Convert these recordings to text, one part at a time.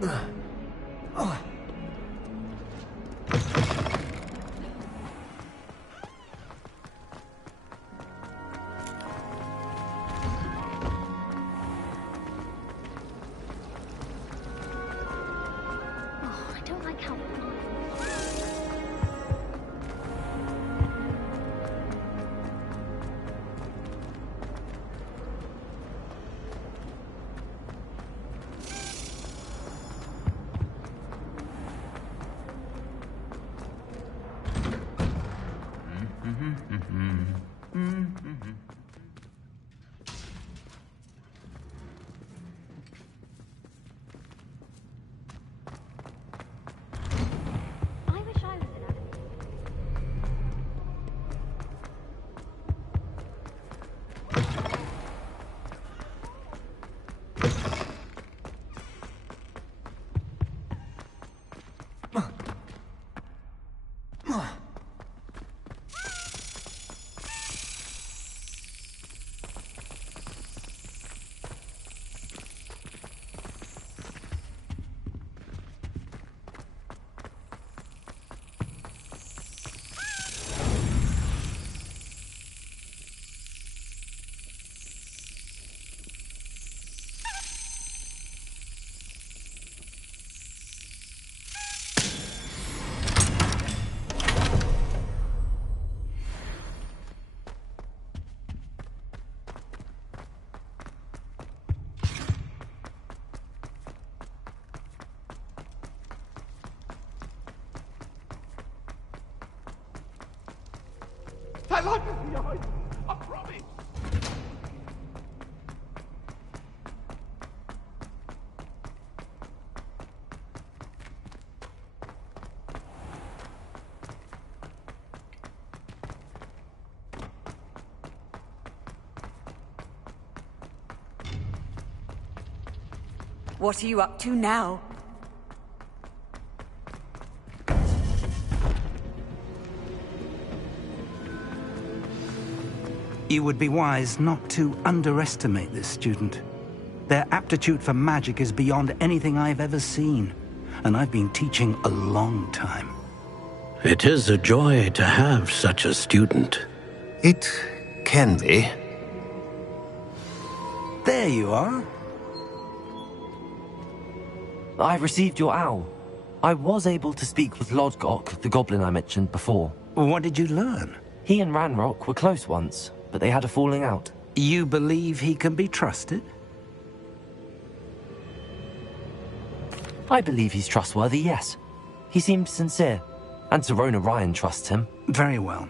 I don't like how... I wish I was an adult. That light is behind! I promise! What are you up to now? You would be wise not to underestimate this student. Their aptitude for magic is beyond anything I've ever seen, and I've been teaching a long time. It is a joy to have such a student. It can be. There you are. I received your owl. I was able to speak with Lodgok, the goblin I mentioned before. What did you learn? He and Ranrock were close once, but they had a falling out. You believe he can be trusted? I believe he's trustworthy, yes. He seemed sincere, and Sirona Ryan trusts him. Very well.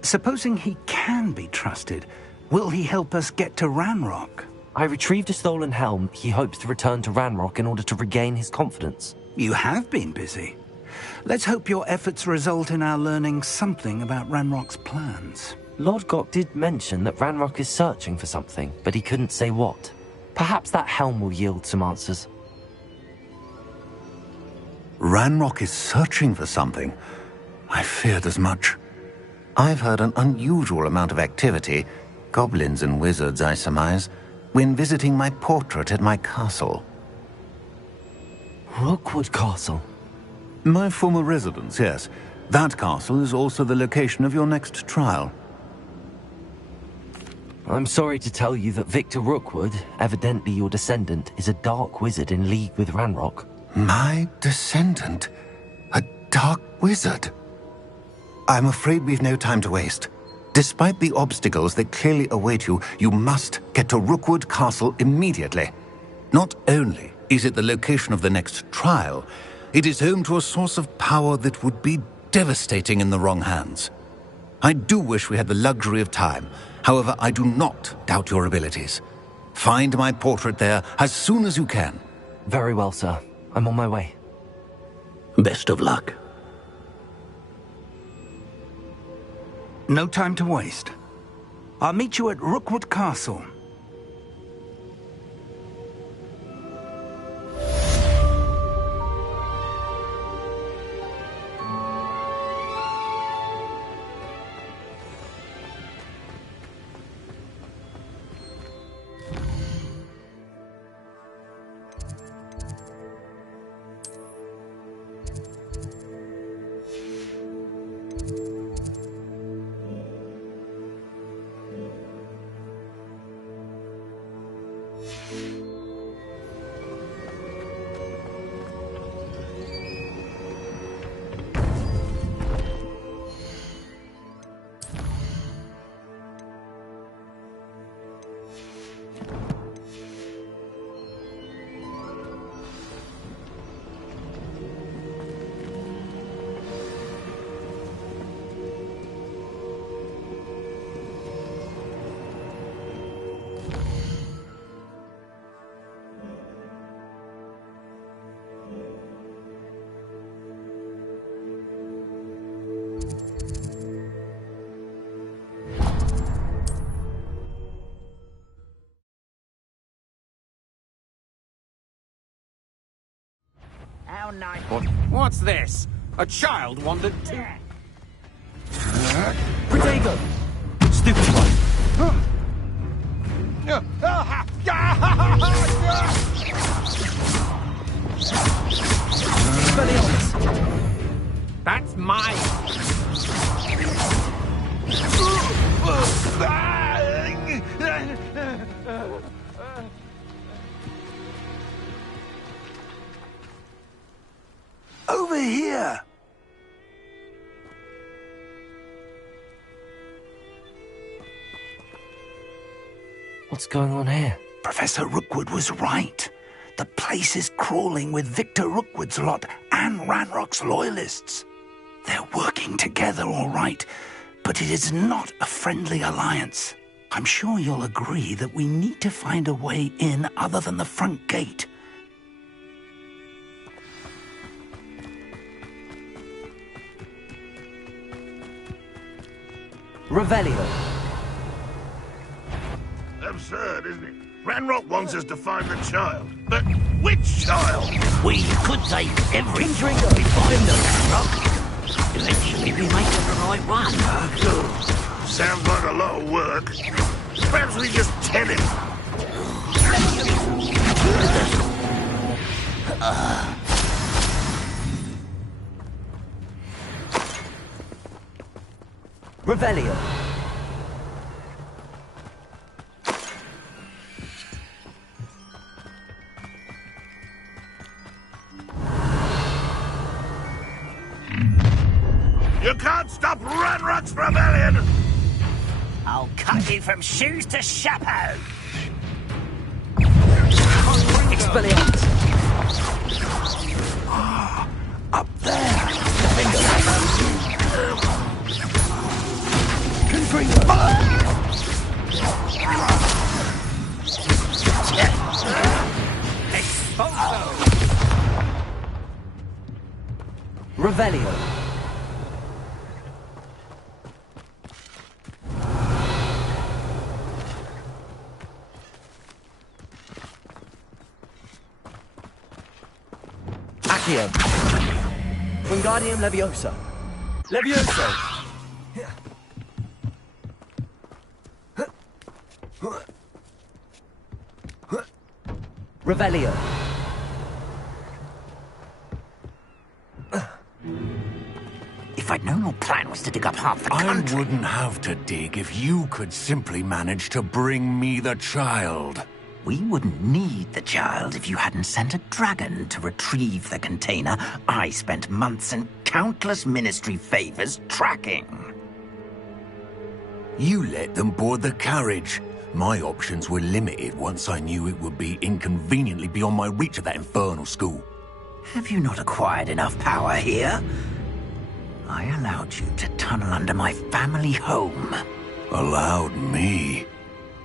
Supposing he can be trusted, will he help us get to Ranrock? I retrieved a stolen helm he hopes to return to Ranrock in order to regain his confidence. You have been busy. Let's hope your efforts result in our learning something about Ranrock's plans. Lodgok did mention that Ranrock is searching for something, but he couldn't say what. Perhaps that helm will yield some answers. Ranrock is searching for something. I feared as much. I've heard an unusual amount of activity, goblins and wizards, I surmise, when visiting my portrait at my castle. Rookwood Castle? My former residence, yes. That castle is also the location of your next trial. I'm sorry to tell you that Victor Rookwood, evidently your descendant, is a dark wizard in league with Ranrock. My descendant? A dark wizard? I'm afraid we've no time to waste. Despite the obstacles that clearly await you, you must get to Rookwood Castle immediately. Not only is it the location of the next trial, it is home to a source of power that would be devastating in the wrong hands. I do wish we had the luxury of time. However, I do not doubt your abilities. Find my portrait there as soon as you can. Very well, sir. I'm on my way. Best of luck. No time to waste. I'll meet you at Rookwood Castle. How nice. What's this? A child wandered to... Protego! Stupid one! That's mine! Over here! What's going on here? Professor Rookwood was right. The place is crawling with Victor Rookwood's lot and Ranrock's loyalists. They're working together, all right, but it is not a friendly alliance. I'm sure you'll agree that we need to find a way in other than the front gate. Revelio. Absurd, isn't it? Ranrock wants us to find the child. But which child? We could say every child we find the Ranrock. Eventually we make it the right one. Sounds like a lot of work. Perhaps we just tell him. Revelio. You can't stop Ranrock's rebellion! I'll cut you from shoes to chapeau. Expelliarmus. Up there! Revelio. Accio. Wingardium Leviosa. Levioso. Revelio. If I'd known your plan was to dig up half the I country... wouldn't have to dig if you could simply manage to bring me the child. We wouldn't need the child if you hadn't sent a dragon to retrieve the container I spent months and countless ministry favors tracking. You let them board the carriage. My options were limited once I knew it would be inconveniently beyond my reach at that infernal school. Have you not acquired enough power here? I allowed you to tunnel under my family home. Allowed me?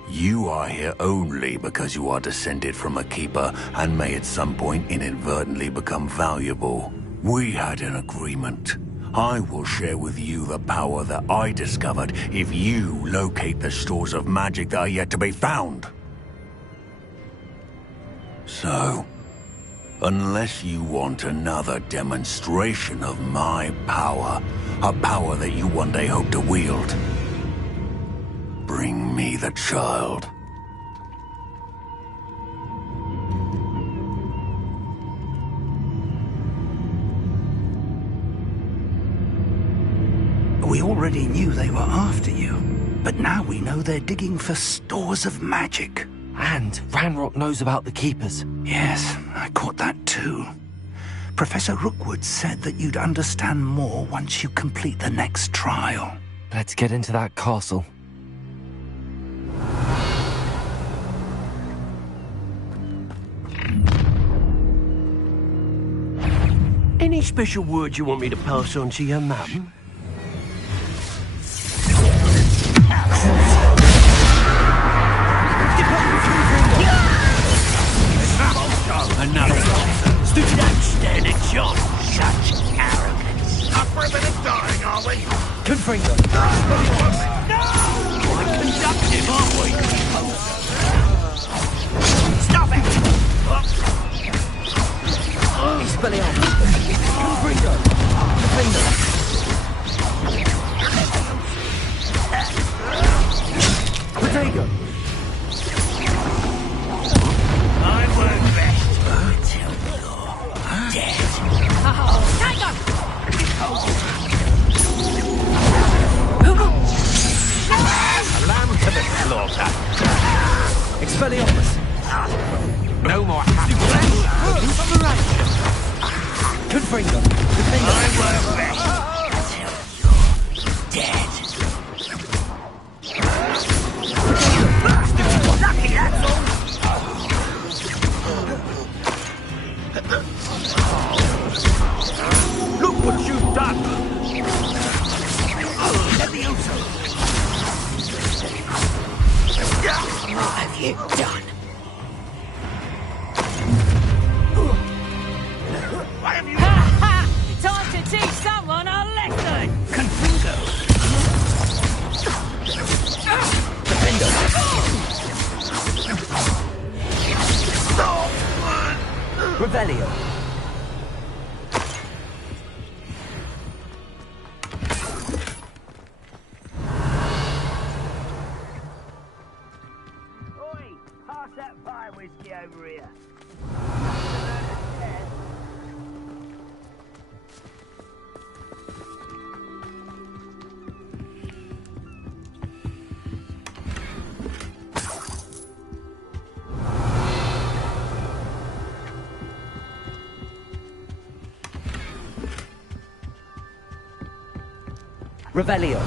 You are here only because you are descended from a keeper and may at some point inadvertently become valuable. We had an agreement. I will share with you the power that I discovered if you locate the stores of magic that are yet to be found. So, unless you want another demonstration of my power, a power that you one day hope to wield, bring me the child. We already knew they were after you, but now we know they're digging for stores of magic. And Ranrock knows about the Keepers. Yes, I caught that too. Professor Rookwood said that you'd understand more once you complete the next trial. Let's get into that castle. Any special words you want me to pass on to your mum? Deploy Potter. Expelliarmus! No more happy. Confringo! I won't rest until you're dead. Lucky, that's all. Look what you've done! Leviosa. What have you done? What have you done? Time to teach someone a lesson! Confringo. Defendo! Revelio! Oi, pass that fire whiskey over here. Revelio!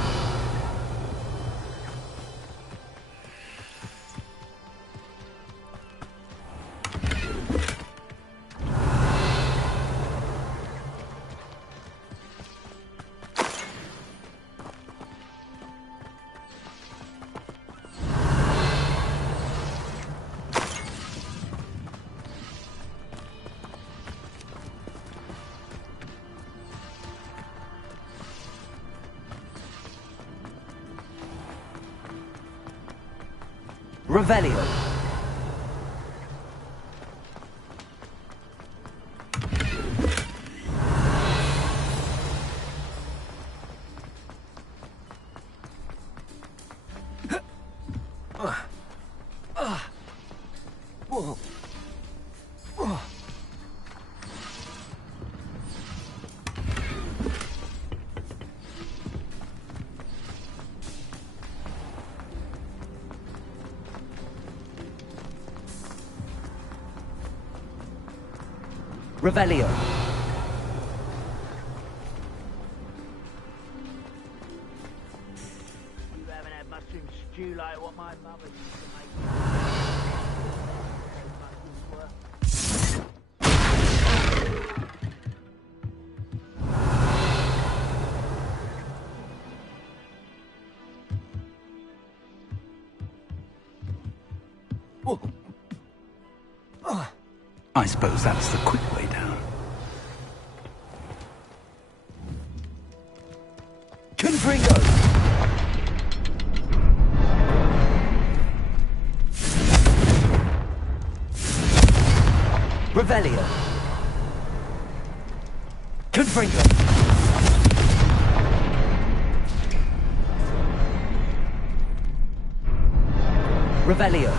Revelio! Revelio! You haven't had mushroom stew like what my mother used to make. I suppose that's the quick way down. Confringo! Revelio! Confringo! Revelio!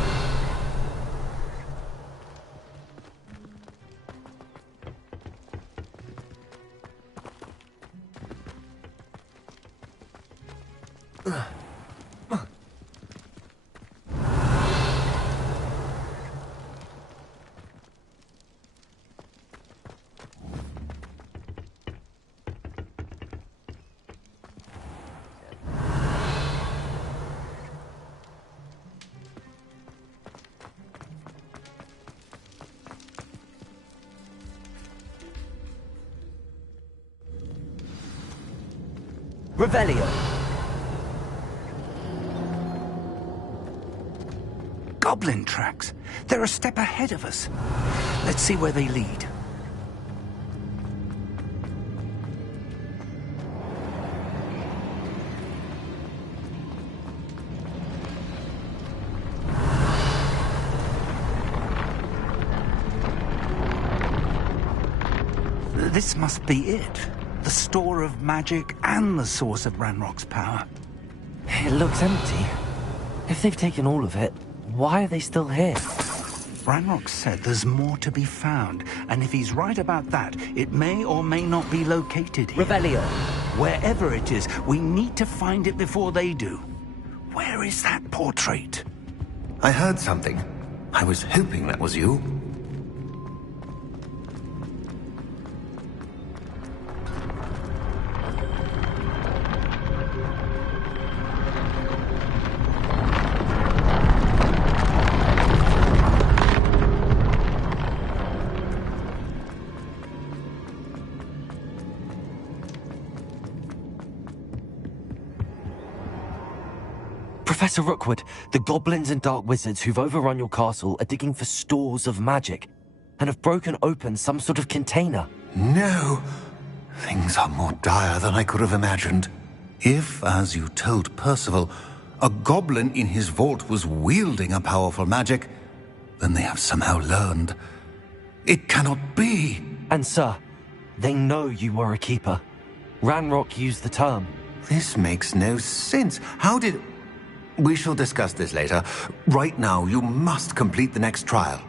Revelio! Goblin tracks. They're a step ahead of us. Let's see where they lead. This must be it. The store of magic and the source of Ranrock's power. It looks empty. If they've taken all of it, why are they still here? Ranrock said there's more to be found, and if he's right about that, it may or may not be located here. Revelio! Wherever it is, we need to find it before they do. Where is that portrait? I heard something. I was hoping that was you. Professor Rookwood, the goblins and dark wizards who've overrun your castle are digging for stores of magic and have broken open some sort of container. No! Things are more dire than I could have imagined. If, as you told Percival, a goblin in his vault was wielding a powerful magic, then they have somehow learned. It cannot be! And sir, they know you were a keeper. Ranrock used the term. This makes no sense. How did... We shall discuss this later. Right now, you must complete the next trial.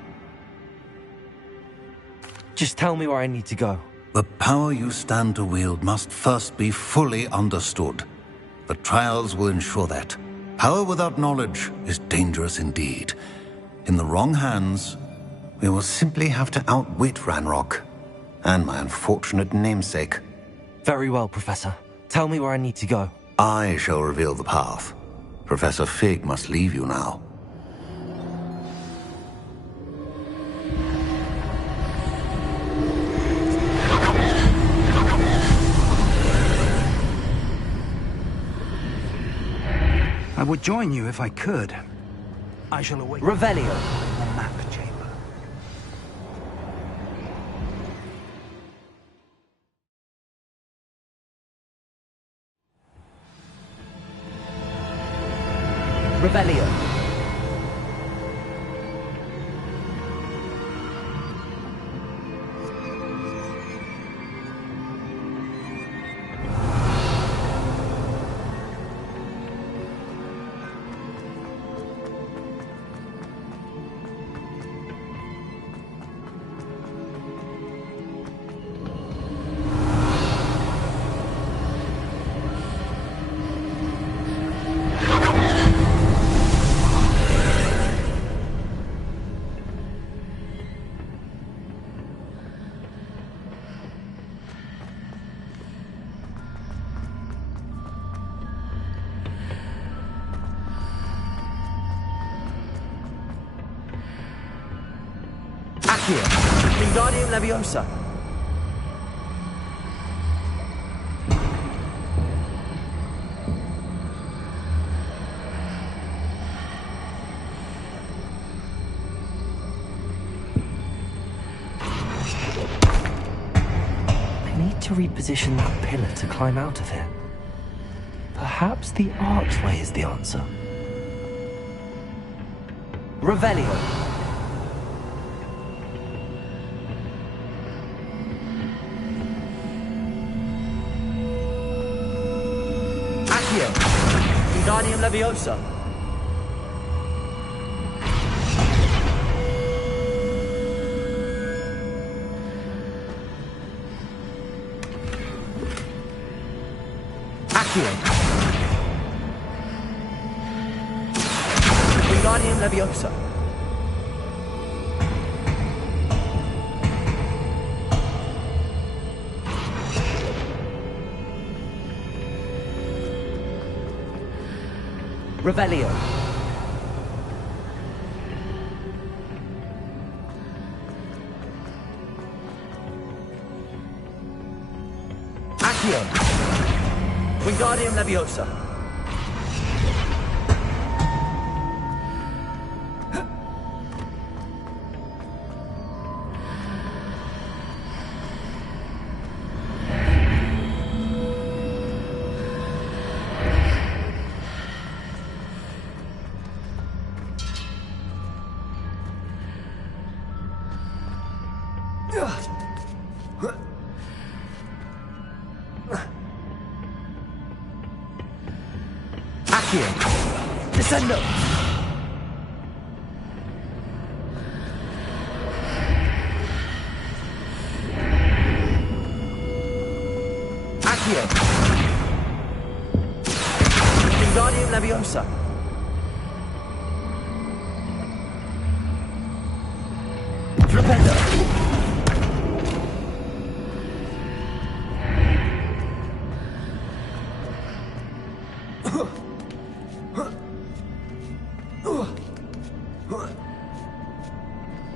Just tell me where I need to go. The power you stand to wield must first be fully understood. The trials will ensure that. Power without knowledge is dangerous indeed. In the wrong hands, we will simply have to outwit Ranrock and my unfortunate namesake. Very well, Professor. Tell me where I need to go. I shall reveal the path. Professor Fig must leave you now. I would join you if I could. I shall await Revelio. the map chamber. Revelio. Accio. Wingardium Leviosa. I need to reposition that pillar to climb out of here. Perhaps the archway is the answer. Revelio. Wingardium Leviosa. Accio. Wingardium Leviosa. Revelio. Accio. Wingardium Leviosa. Accio. Descendo. Accio. Wingardium Leviosa. Defender!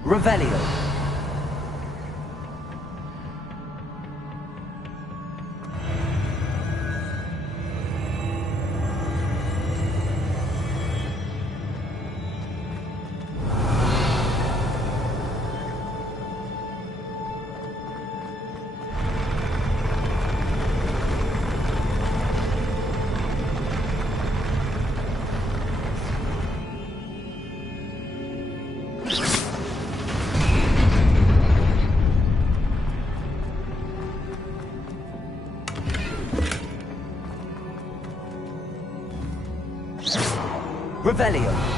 Revelio. Revelio.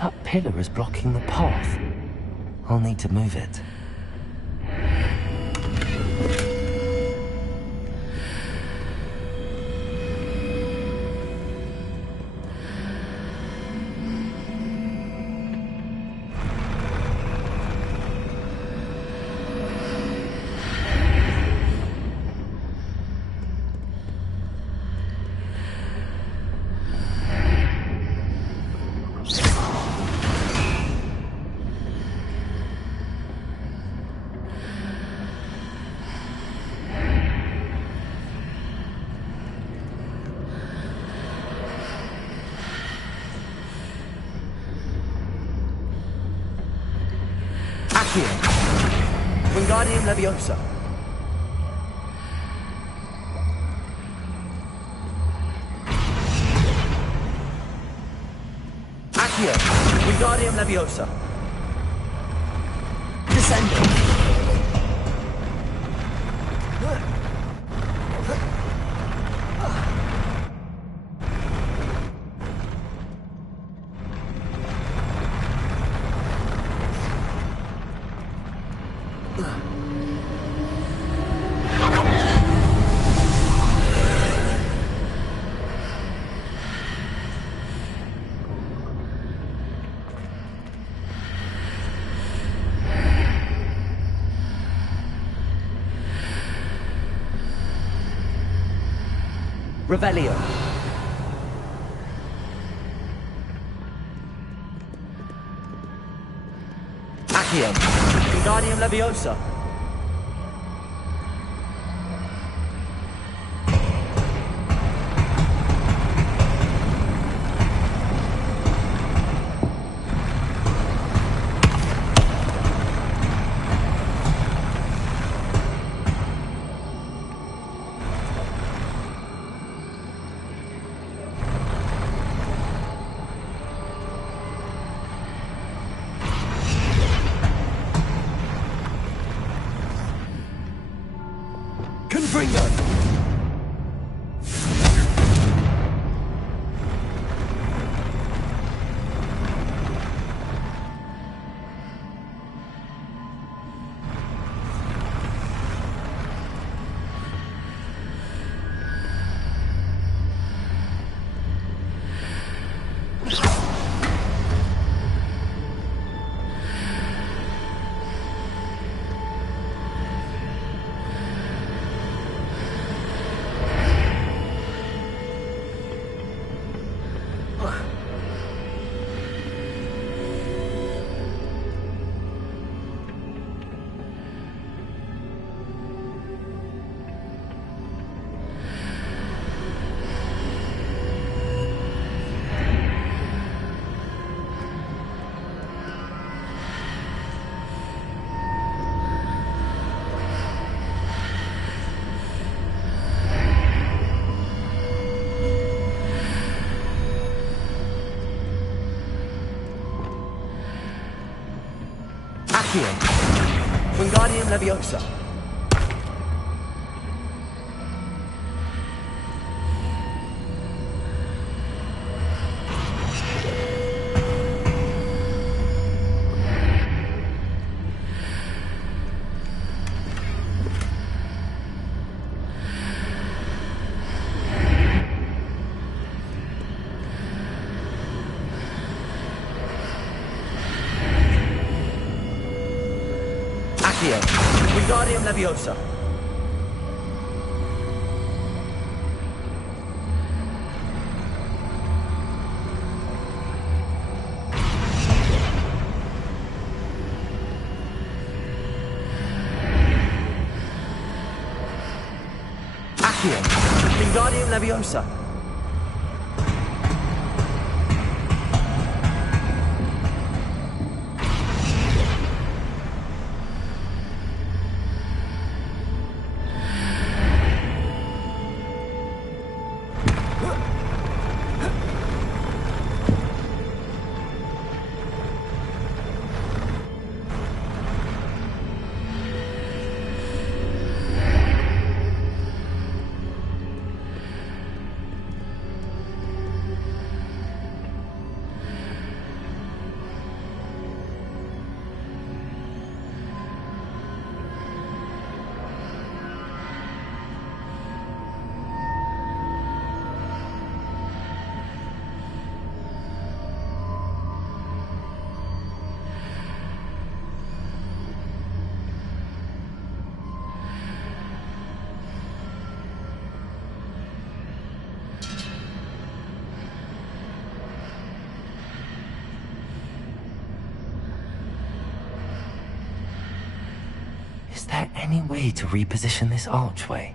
That pillar is blocking the path. I'll need to move it. Wingardium Leviosa. Accio. Wingardium Leviosa. Descendo. Revelio. Accio. Wingardium Leviosa. Accio. Wingardium Leviosa. Accio. Wingardium Leviosa. Accio. Wingardium Leviosa. Is there any way to reposition this archway?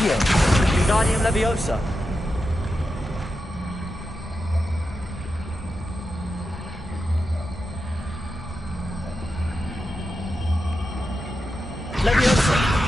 Accio. Wingardium Leviosa. Leviosa.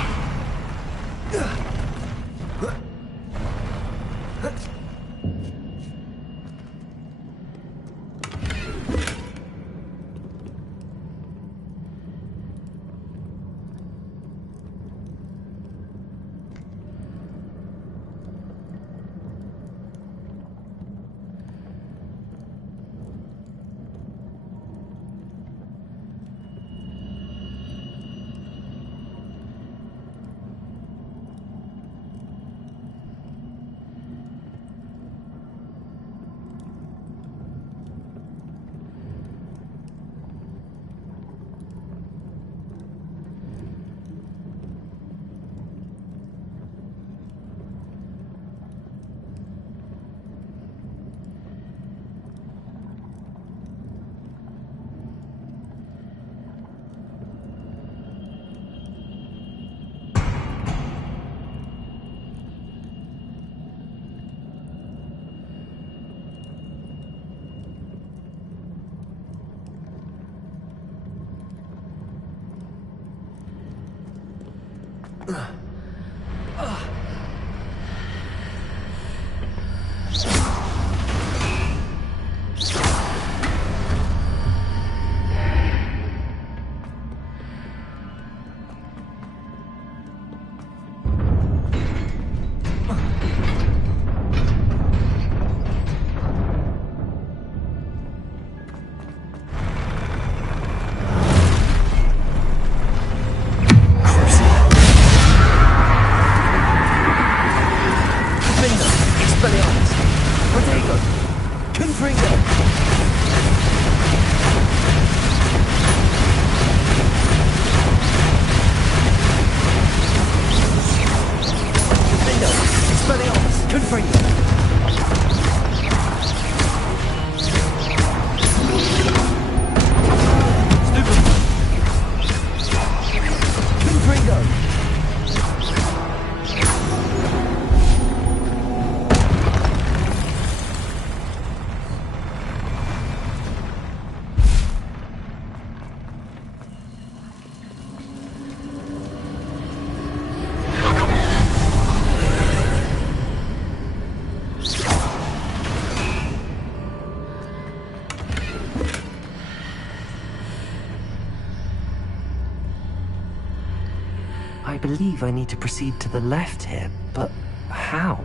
I believe I need to proceed to the left here, but how?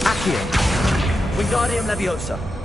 Accio. Wingardium Leviosa.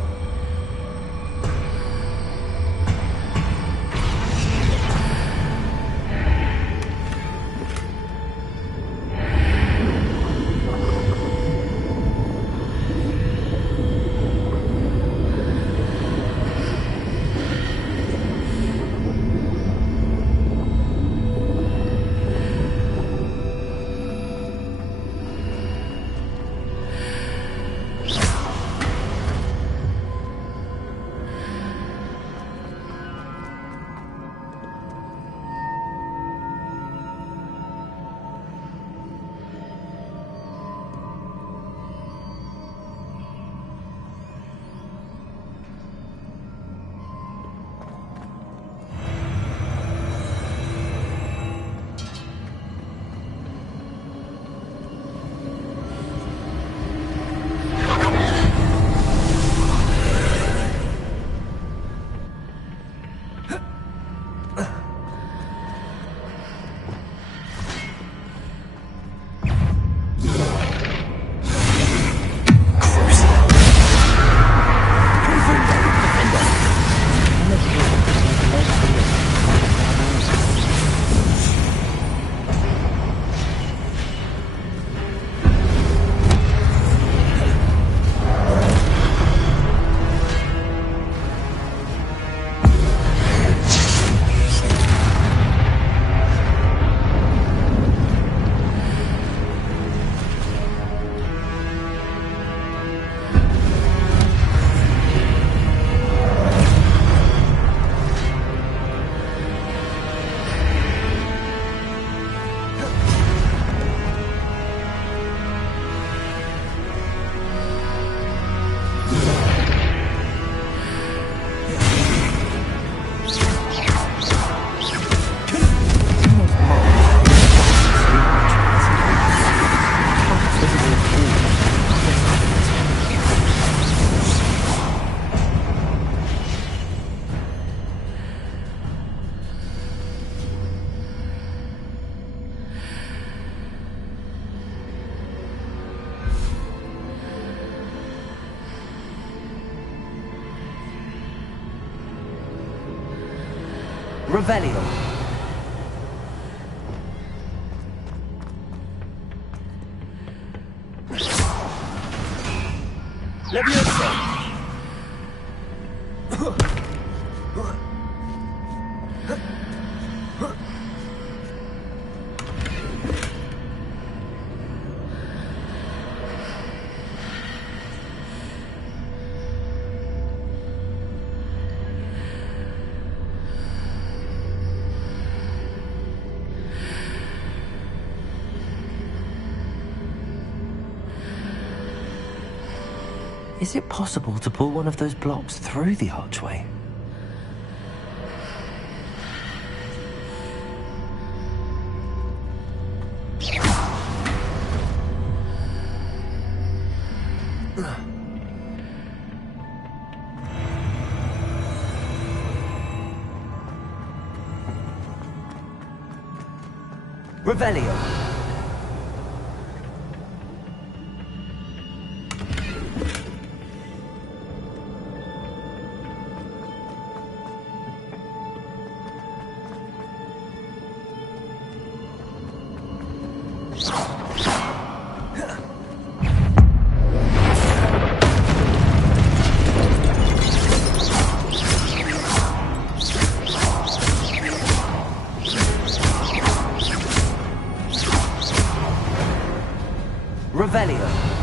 Revelio. Leviosa. Is it possible to pull one of those blocks through the archway? Revelio. Revelio.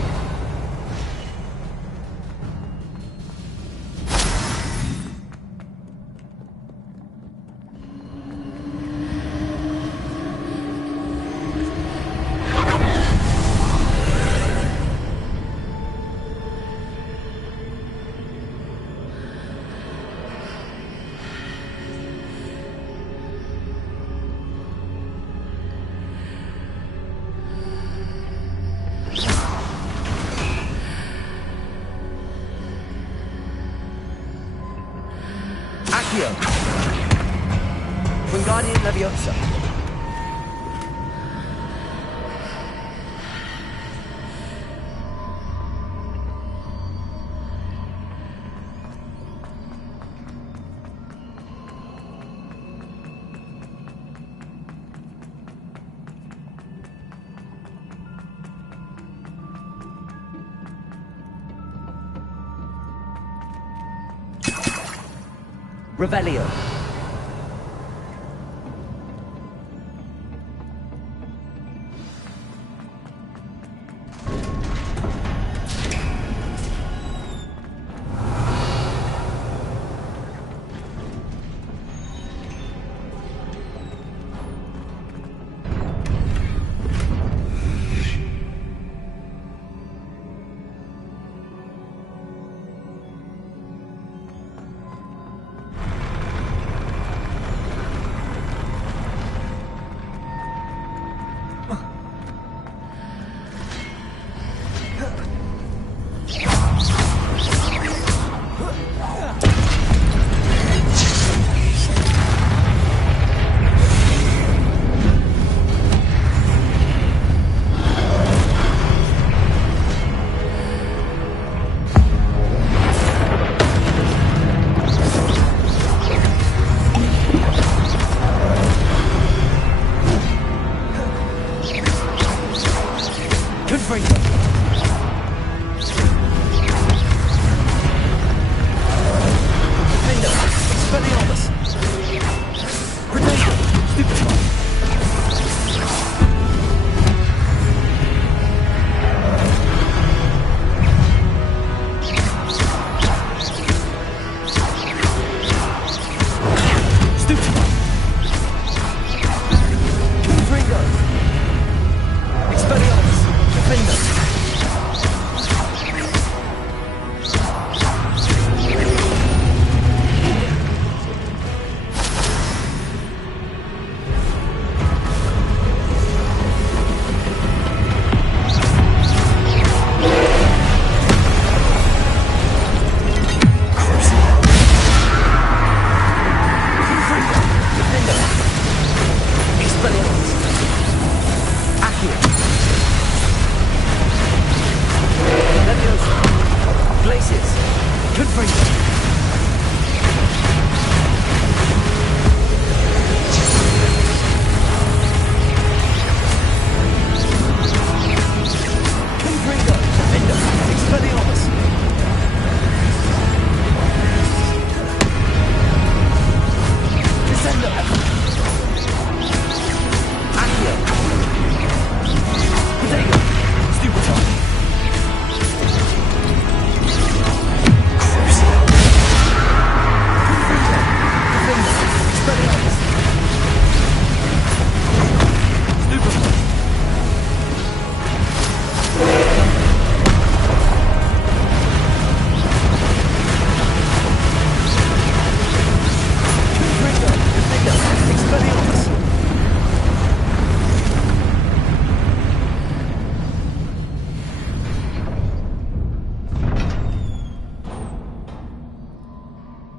Accio. Wingardium Leviosa. Revelio.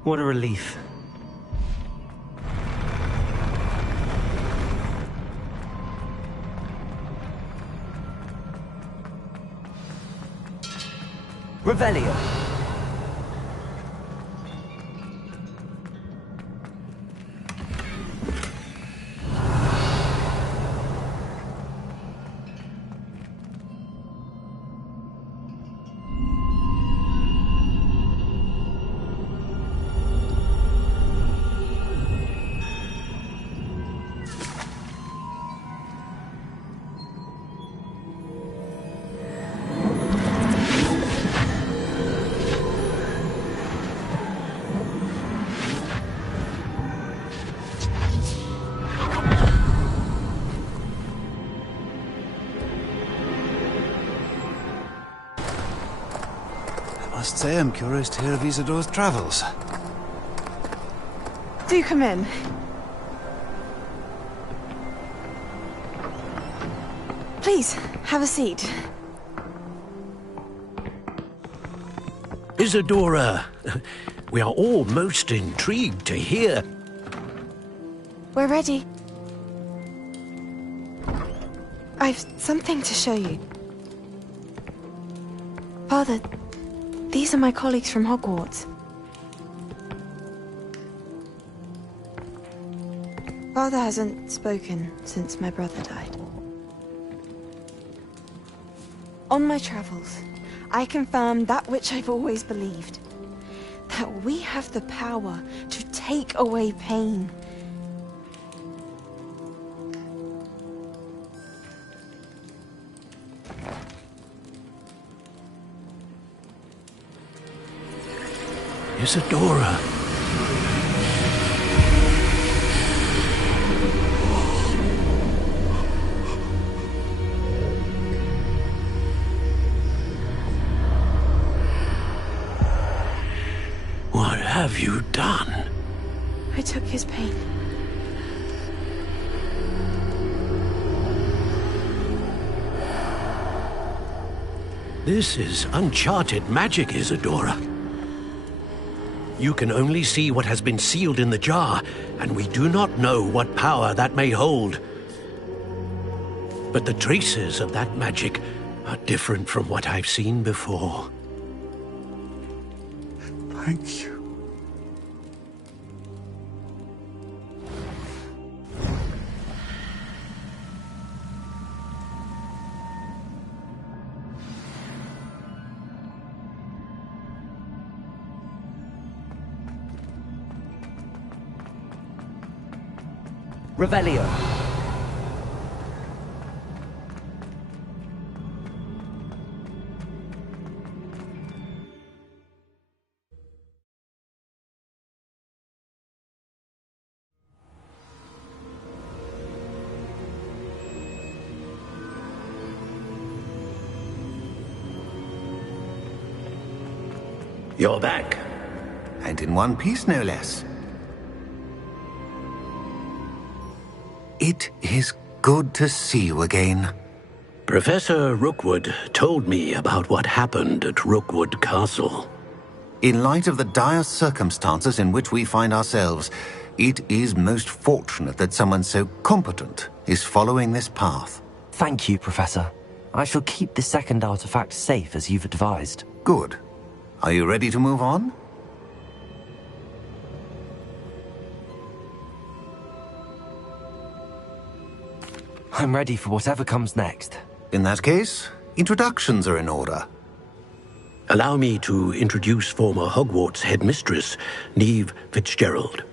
What a relief. Revelio. I must say I'm curious to hear of Isadora's travels. Do come in. Please, have a seat. Isadora, we are all most intrigued to hear. We're ready. I've something to show you. Father, these are my colleagues from Hogwarts. Father hasn't spoken since my brother died. On my travels, I confirmed that which I've always believed. That we have the power to take away pain. Isadora. What have you done? I took his pain. This is uncharted magic, Isadora. You can only see what has been sealed in the jar, and we do not know what power that may hold. But the traces of that magic are different from what I've seen before. Thank you. Revelio. You're back. And in one piece, no less. It is good to see you again. Professor Rookwood told me about what happened at Rookwood Castle. In light of the dire circumstances in which we find ourselves, it is most fortunate that someone so competent is following this path. Thank you, Professor. I shall keep the second artifact safe as you've advised. Good. Are you ready to move on? I'm ready for whatever comes next. In that case, introductions are in order. Allow me to introduce former Hogwarts headmistress, Neve Fitzgerald.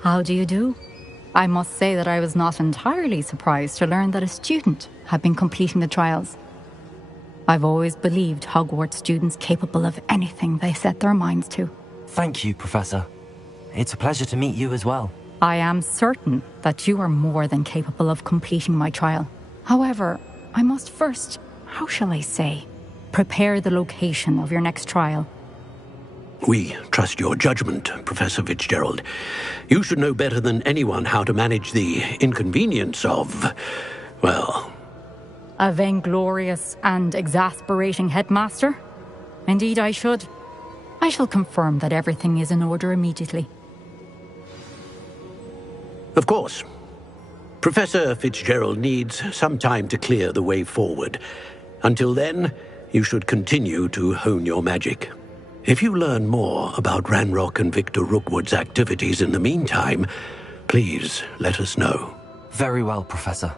How do you do? I must say that I was not entirely surprised to learn that a student had been completing the trials. I've always believed Hogwarts students capable of anything they set their minds to. Thank you, Professor. It's a pleasure to meet you as well. I am certain that you are more than capable of completing my trial. However, I must first, how shall I say, prepare the location of your next trial. We trust your judgment, Professor Fitzgerald. You should know better than anyone how to manage the inconvenience of, well, A vainglorious and exasperating headmaster? Indeed I should. I shall confirm that everything is in order immediately. Of course. Professor Fitzgerald needs some time to clear the way forward. Until then, you should continue to hone your magic. If you learn more about Ranrock and Victor Rookwood's activities in the meantime, please let us know. Very well, Professor.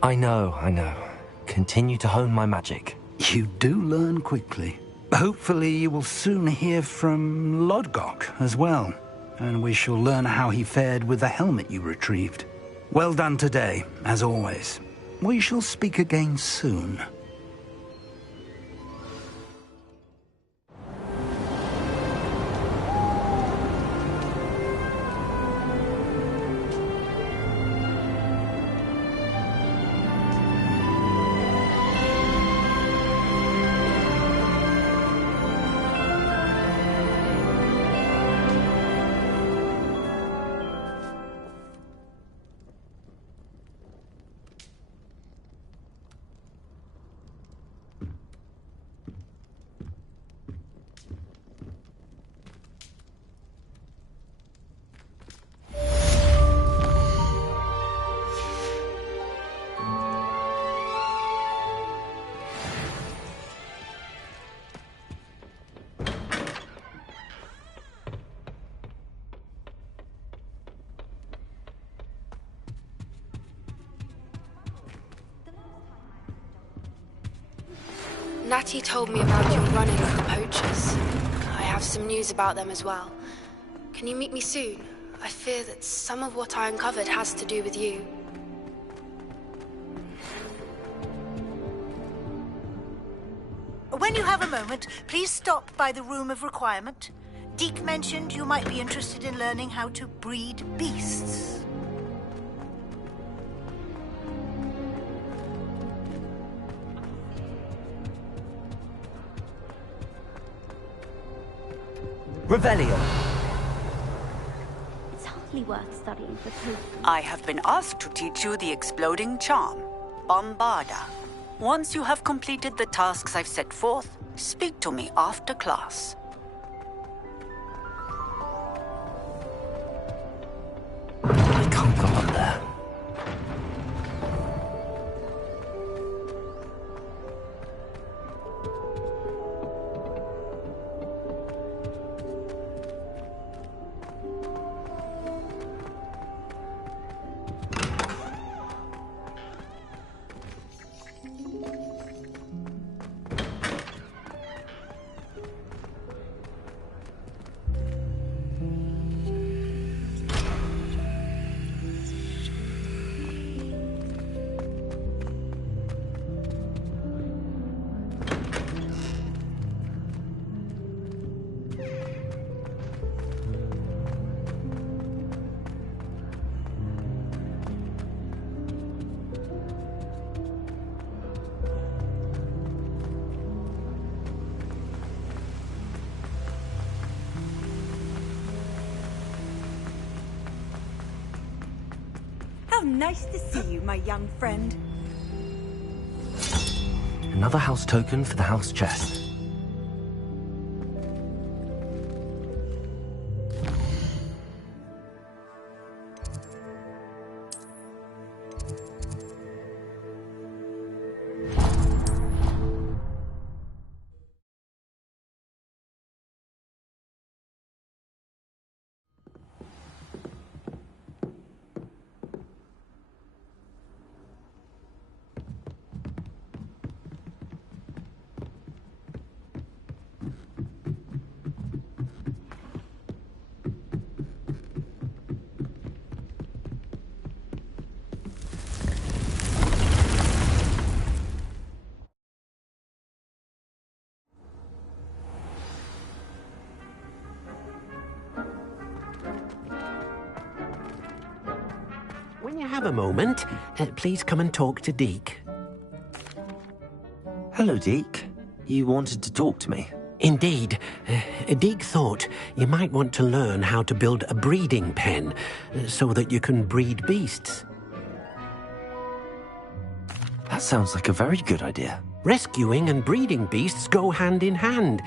I know. Continue to hone my magic. You do learn quickly. Hopefully you will soon hear from Lodgok as well, and we shall learn how he fared with the helmet you retrieved. Well done today, as always. We shall speak again soon. Natty told me about your running with the poachers. I have some news about them as well. Can you meet me soon? I fear that some of what I uncovered has to do with you. When you have a moment, please stop by the Room of Requirement. Deke mentioned you might be interested in learning how to breed beasts. Revelio. It's hardly worth studying for proof. I have been asked to teach you the exploding charm, Bombarda. Once you have completed the tasks I've set forth, speak to me after class. I can't go up there. How nice to see you, my young friend. Another house token for the house chest. When you have a moment, please come and talk to Deke. Hello, Deke. You wanted to talk to me? Indeed. Deek thought you might want to learn how to build a breeding pen so that you can breed beasts. That sounds like a very good idea. Rescuing and breeding beasts go hand in hand.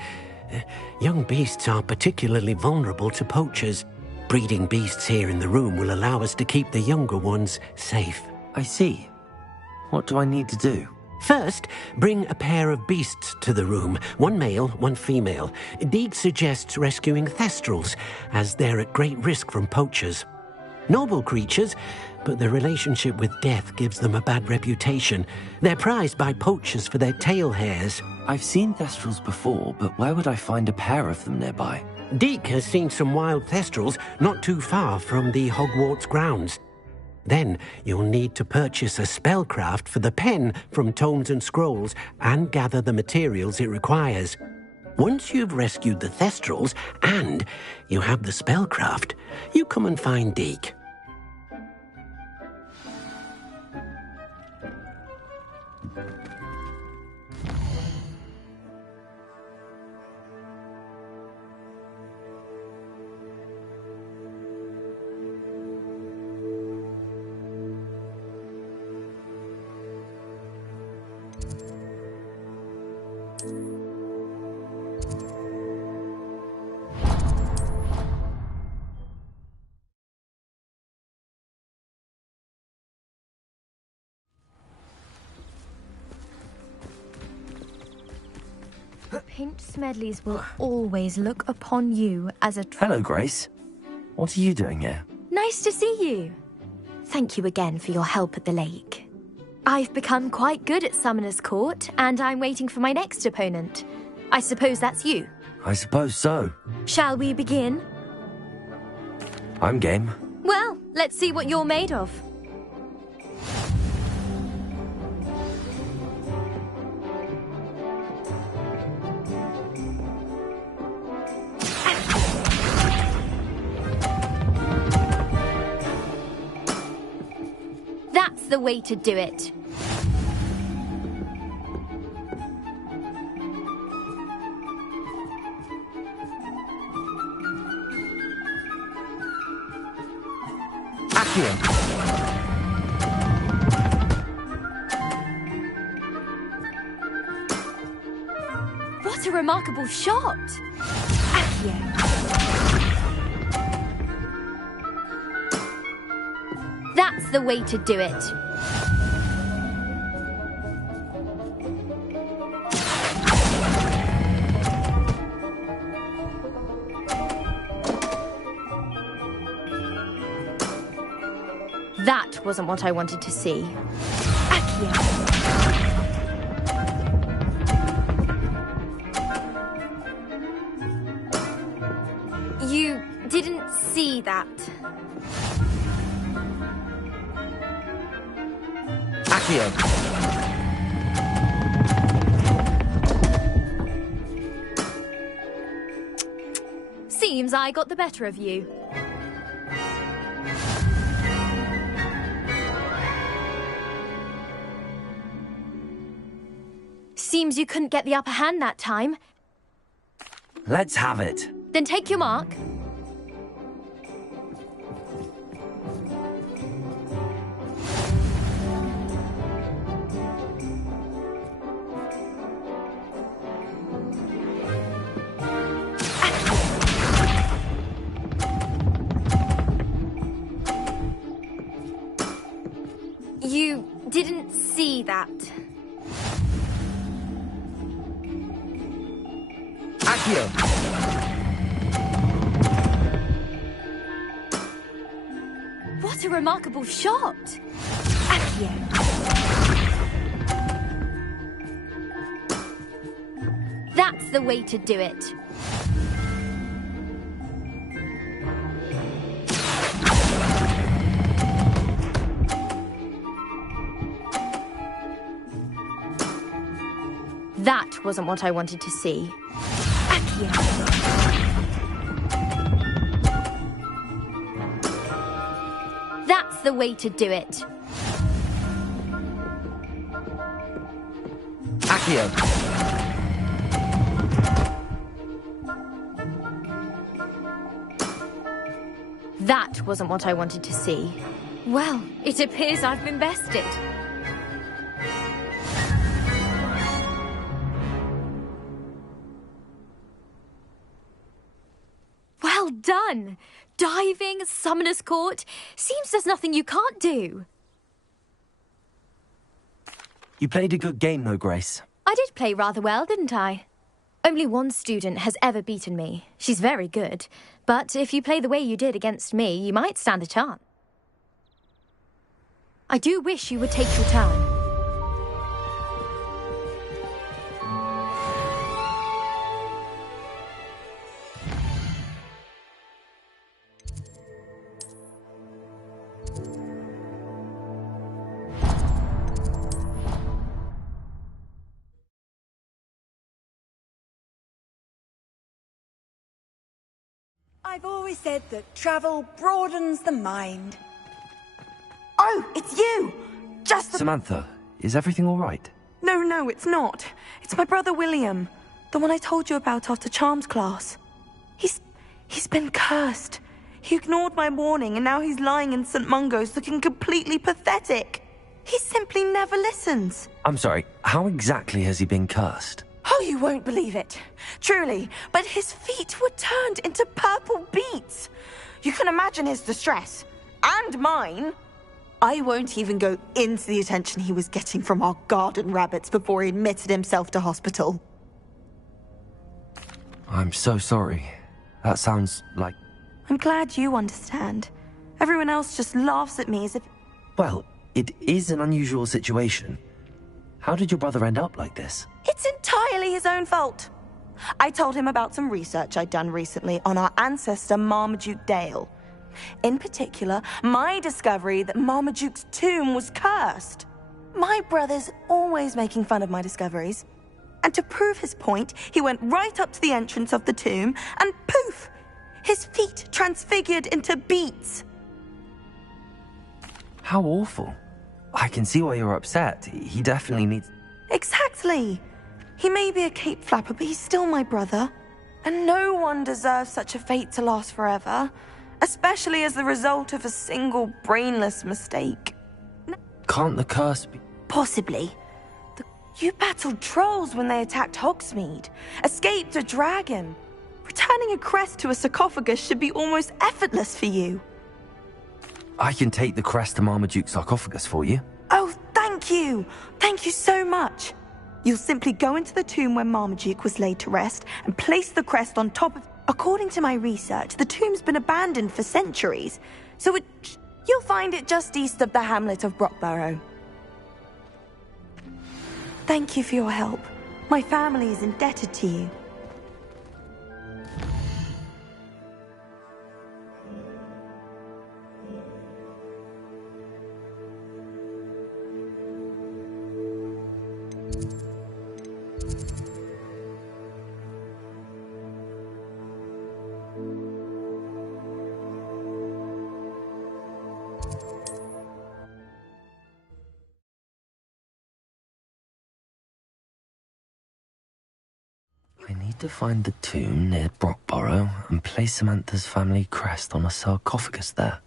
Young beasts are particularly vulnerable to poachers. Breeding beasts here in the room will allow us to keep the younger ones safe. I see. What do I need to do? First, bring a pair of beasts to the room. One male, one female. Deek suggests rescuing thestrals, as they're at great risk from poachers. Noble creatures, but their relationship with death gives them a bad reputation. They're prized by poachers for their tail hairs. I've seen thestrals before, but where would I find a pair of them nearby? Deek has seen some wild thestrals not too far from the Hogwarts grounds. Then you'll need to purchase a spellcraft for the pen from Tomes and Scrolls and gather the materials it requires. Once you've rescued the thestrals and you have the spellcraft, you come and find Deek. Pink Smedleys will always look upon you as a... Hello, Grace. What are you doing here? Nice to see you. Thank you again for your help at the lake. I've become quite good at Summoner's Court, and I'm waiting for my next opponent. I suppose that's you. I suppose so. Shall we begin? I'm game. Well, let's see what you're made of. That's the way to do it. Accio. What a remarkable shot! Accio. That's the way to do it. That wasn't what I wanted to see. Accio. You didn't see that. Accio. Seems I got the better of you. Seems you couldn't get the upper hand that time. Let's have it. Then take your mark. You didn't see that. Accio. What a remarkable shot! Accio. That's the way to do it. That wasn't what I wanted to see. Accio. That's the way to do it. Accio. That wasn't what I wanted to see. Well, it appears I've been bested. Well done! Diving, Summoner's Court. Seems there's nothing you can't do. You played a good game, though, Grace. I did play rather well, didn't I? Only one student has ever beaten me. She's very good. But if you play the way you did against me, you might stand a chance. I do wish you would take your turn. I've always said that travel broadens the mind. Oh, it's you! Just the... Samantha, is everything all right? No, it's not. It's my brother William. The one I told you about after Charms class. He's been cursed. He ignored my warning and now he's lying in St. Mungo's looking completely pathetic. He simply never listens. I'm sorry, how exactly has he been cursed? Oh, you won't believe it. Truly, but his feet were turned into purple beets. You can imagine his distress. And mine. I won't even go into the attention he was getting from our garden rabbits before he admitted himself to hospital. I'm so sorry. That sounds like... I'm glad you understand. Everyone else just laughs at me as if... Well, it is an unusual situation. How did your brother end up like this? It's entirely his own fault. I told him about some research I'd done recently on our ancestor Marmaduke Dale. In particular, my discovery that Marmaduke's tomb was cursed. My brother's always making fun of my discoveries. And to prove his point, he went right up to the entrance of the tomb and poof! His feet transfigured into beets. How awful. I can see why you're upset. He definitely needs... Exactly. He may be a cape flapper, but he's still my brother. And no one deserves such a fate to last forever, especially as the result of a single brainless mistake. Can't the curse be... Possibly. You battled trolls when they attacked Hogsmeade, escaped a dragon. Returning a crest to a sarcophagus should be almost effortless for you. I can take the crest to Marmaduke's sarcophagus for you. Oh, thank you! Thank you so much! You'll simply go into the tomb where Marmaduke was laid to rest and place the crest on top of... According to my research, the tomb's been abandoned for centuries, so you'll find it just east of the hamlet of Brockborough. Thank you for your help. My family is indebted to you. I need to find the tomb near Brockborough and place Samantha's family crest on a sarcophagus there.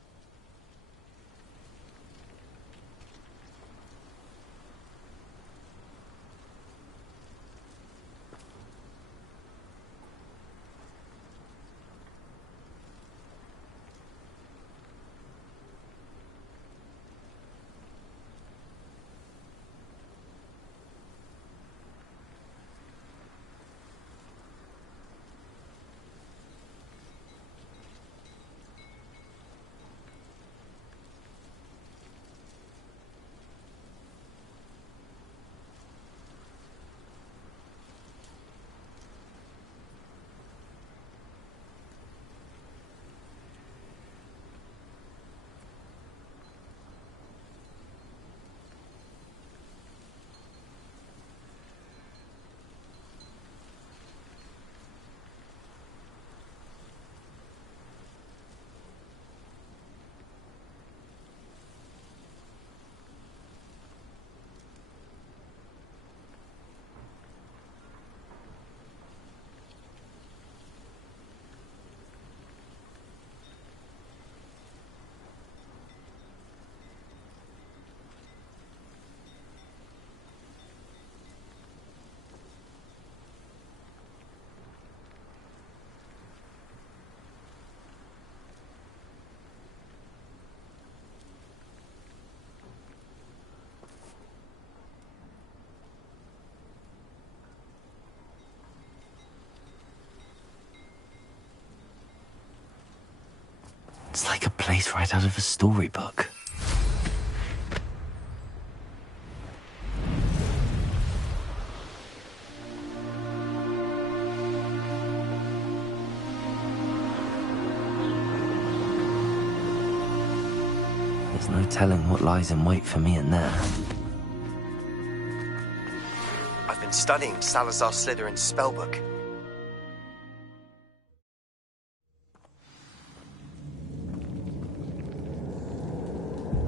It's like a place right out of a storybook. There's no telling what lies in wait for me in there. I've been studying Salazar Slytherin's spellbook.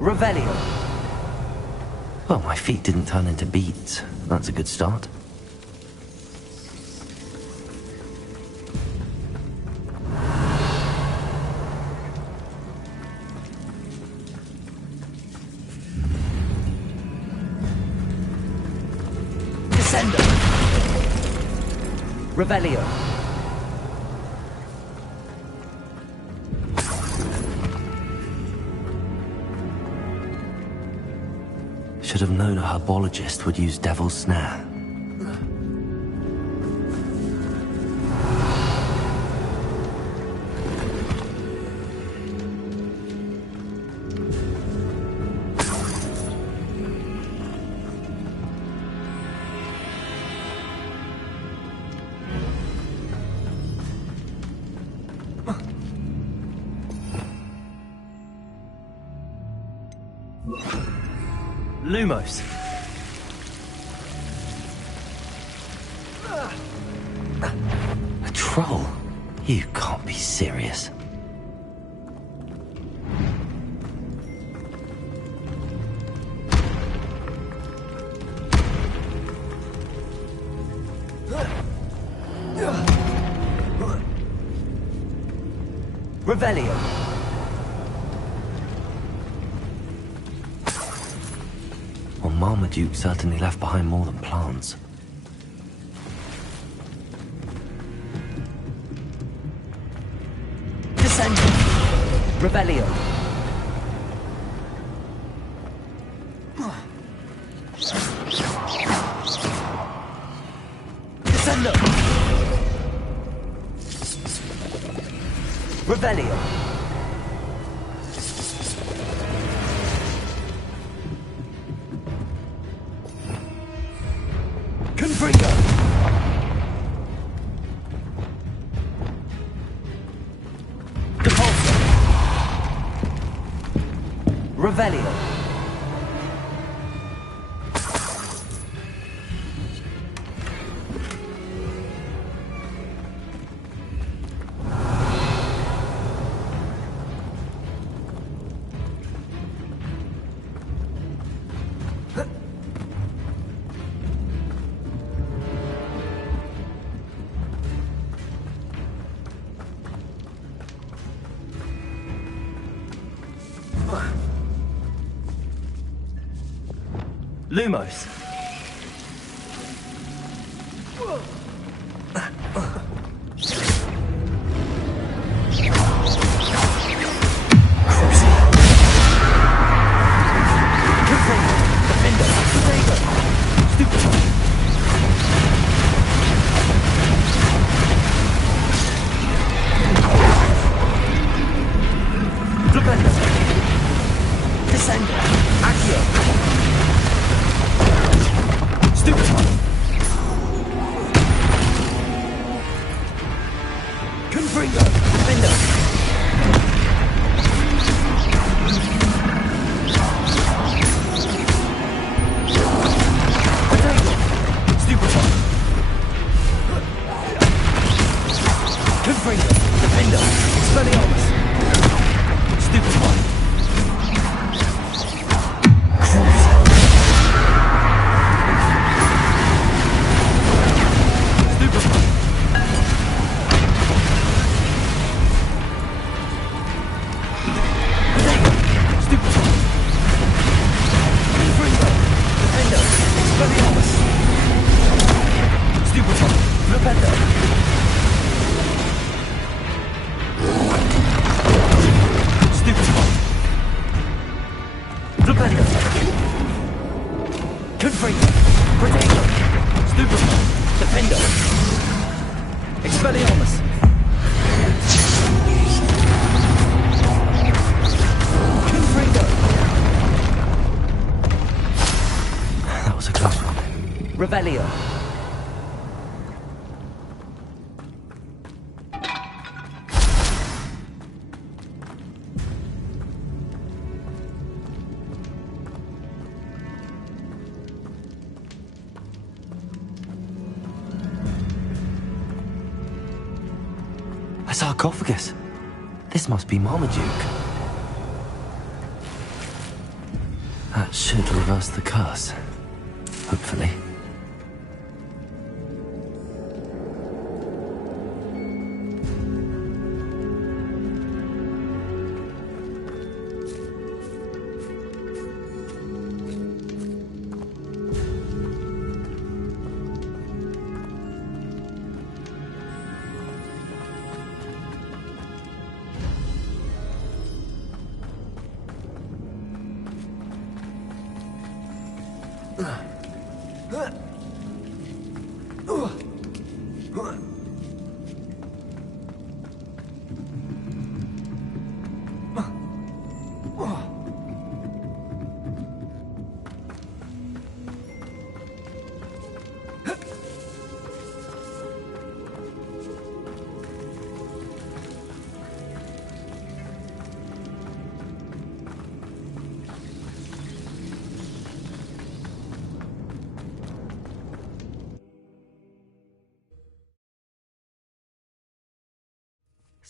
Revelio! Well, my feet didn't turn into beads. That's a good start. Descendo! Revelio! Should have known a herbologist would use Devil's Snare. Lumos. A troll? You can't be serious. Revelio. Well, Marmaduke certainly left behind more than plants. Descend! Revelio! Descendo! Revelio! Confringo! Depulso! Revelio! Lumos. Revelio. A sarcophagus. This must be Marmaduke. That should reverse the curse. Hopefully.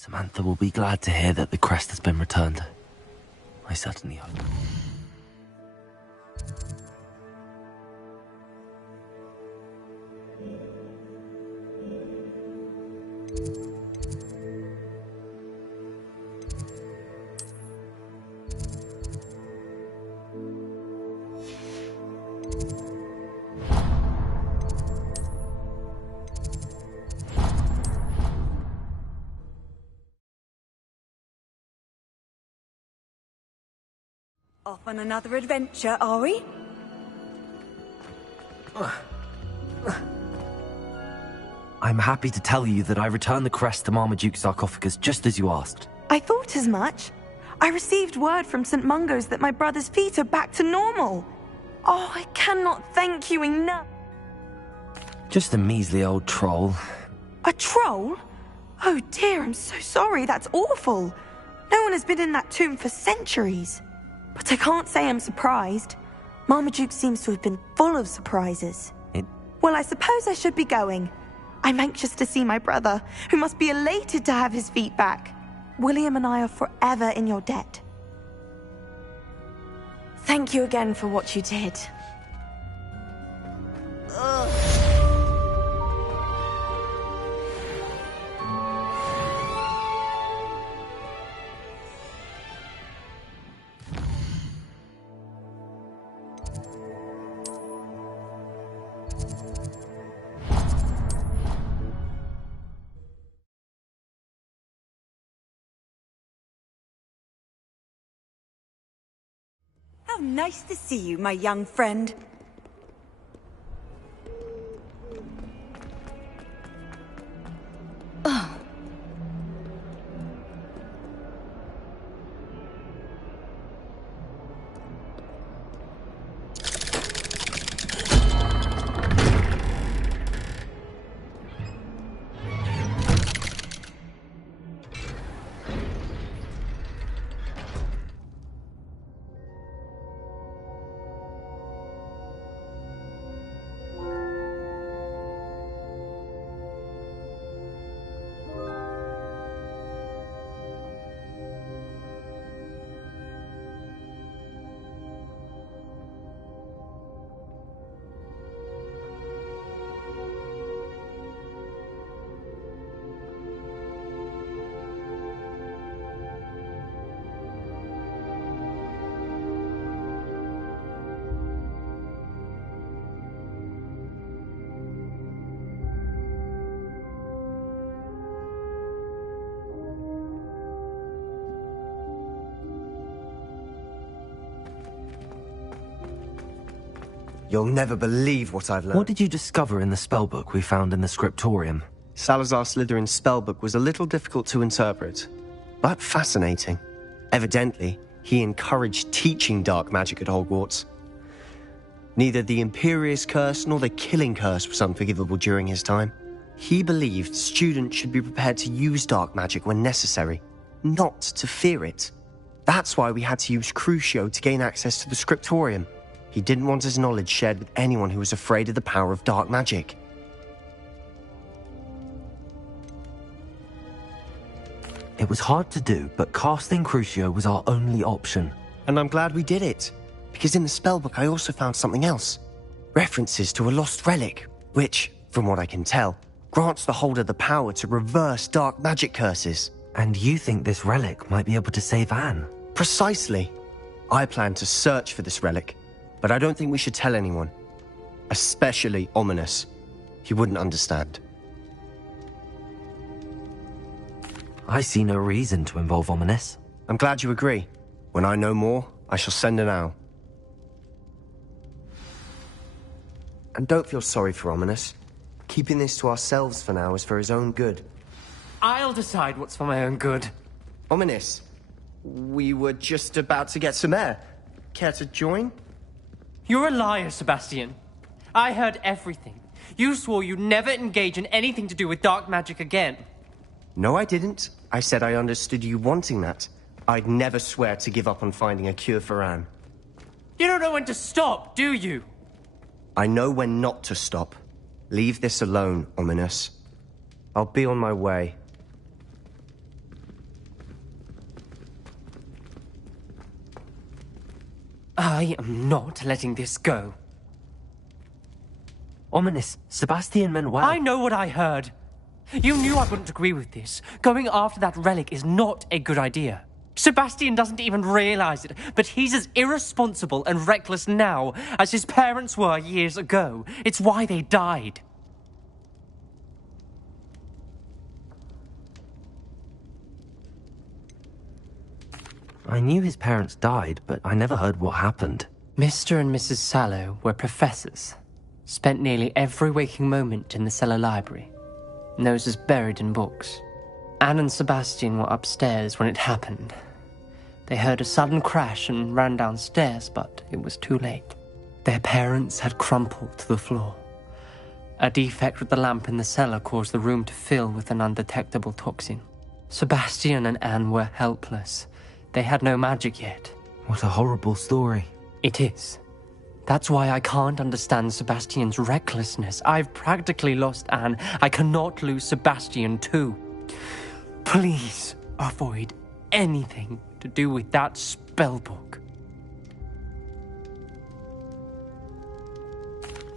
Samantha will be glad to hear that the crest has been returned. I certainly hope. Off on another adventure, are we? I'm happy to tell you that I returned the crest to Marmaduke's sarcophagus just as you asked. I thought as much. I received word from St. Mungo's that my brother's feet are back to normal. Oh, I cannot thank you enough. Just a measly old troll. A troll? Oh dear, I'm so sorry. That's awful. No one has been in that tomb for centuries. But I can't say I'm surprised. Marmaduke seems to have been full of surprises. Well, I suppose I should be going. I'm anxious to see my brother, who must be elated to have his feet back. William and I are forever in your debt. Thank you again for what you did. Ugh. How nice to see you, my young friend. You'll never believe what I've learned. What did you discover in the spellbook we found in the scriptorium? Salazar Slytherin's spellbook was a little difficult to interpret, but fascinating. Evidently, he encouraged teaching dark magic at Hogwarts. Neither the Imperious Curse nor the Killing Curse was unforgivable during his time. He believed students should be prepared to use dark magic when necessary, not to fear it. That's why we had to use Crucio to gain access to the scriptorium. He didn't want his knowledge shared with anyone who was afraid of the power of dark magic. It was hard to do, but casting Crucio was our only option. And I'm glad we did it, because in the spellbook I also found something else. References to a lost relic, which, from what I can tell, grants the holder the power to reverse dark magic curses. And you think this relic might be able to save Anne? Precisely. I plan to search for this relic, but I don't think we should tell anyone. Especially Ominous. He wouldn't understand. I see no reason to involve Ominous. I'm glad you agree. When I know more, I shall send an owl. And don't feel sorry for Ominous. Keeping this to ourselves for now is for his own good. I'll decide what's for my own good. Ominous, we were just about to get some air. Care to join? You're a liar, Sebastian. I heard everything. You swore you'd never engage in anything to do with dark magic again. No, I didn't. I said I understood you wanting that. I'd never swear to give up on finding a cure for Anne. You don't know when to stop, do you? I know when not to stop. Leave this alone, Ominous. I'll be on my way. I am not letting this go. Ominous, Sebastian meant well. I know what I heard. You knew I wouldn't agree with this. Going after that relic is not a good idea. Sebastian doesn't even realize it, but he's as irresponsible and reckless now as his parents were years ago. It's why they died. I knew his parents died, but I never heard what happened. Mr. and Mrs. Sallow were professors. Spent nearly every waking moment in the cellar library. Noses buried in books. Anne and Sebastian were upstairs when it happened. They heard a sudden crash and ran downstairs, but it was too late. Their parents had crumpled to the floor. A defect with the lamp in the cellar caused the room to fill with an undetectable toxin. Sebastian and Anne were helpless. They had no magic yet. What a horrible story. It is. That's why I can't understand Sebastian's recklessness. I've practically lost Anne. I cannot lose Sebastian too. Please avoid anything to do with that spellbook.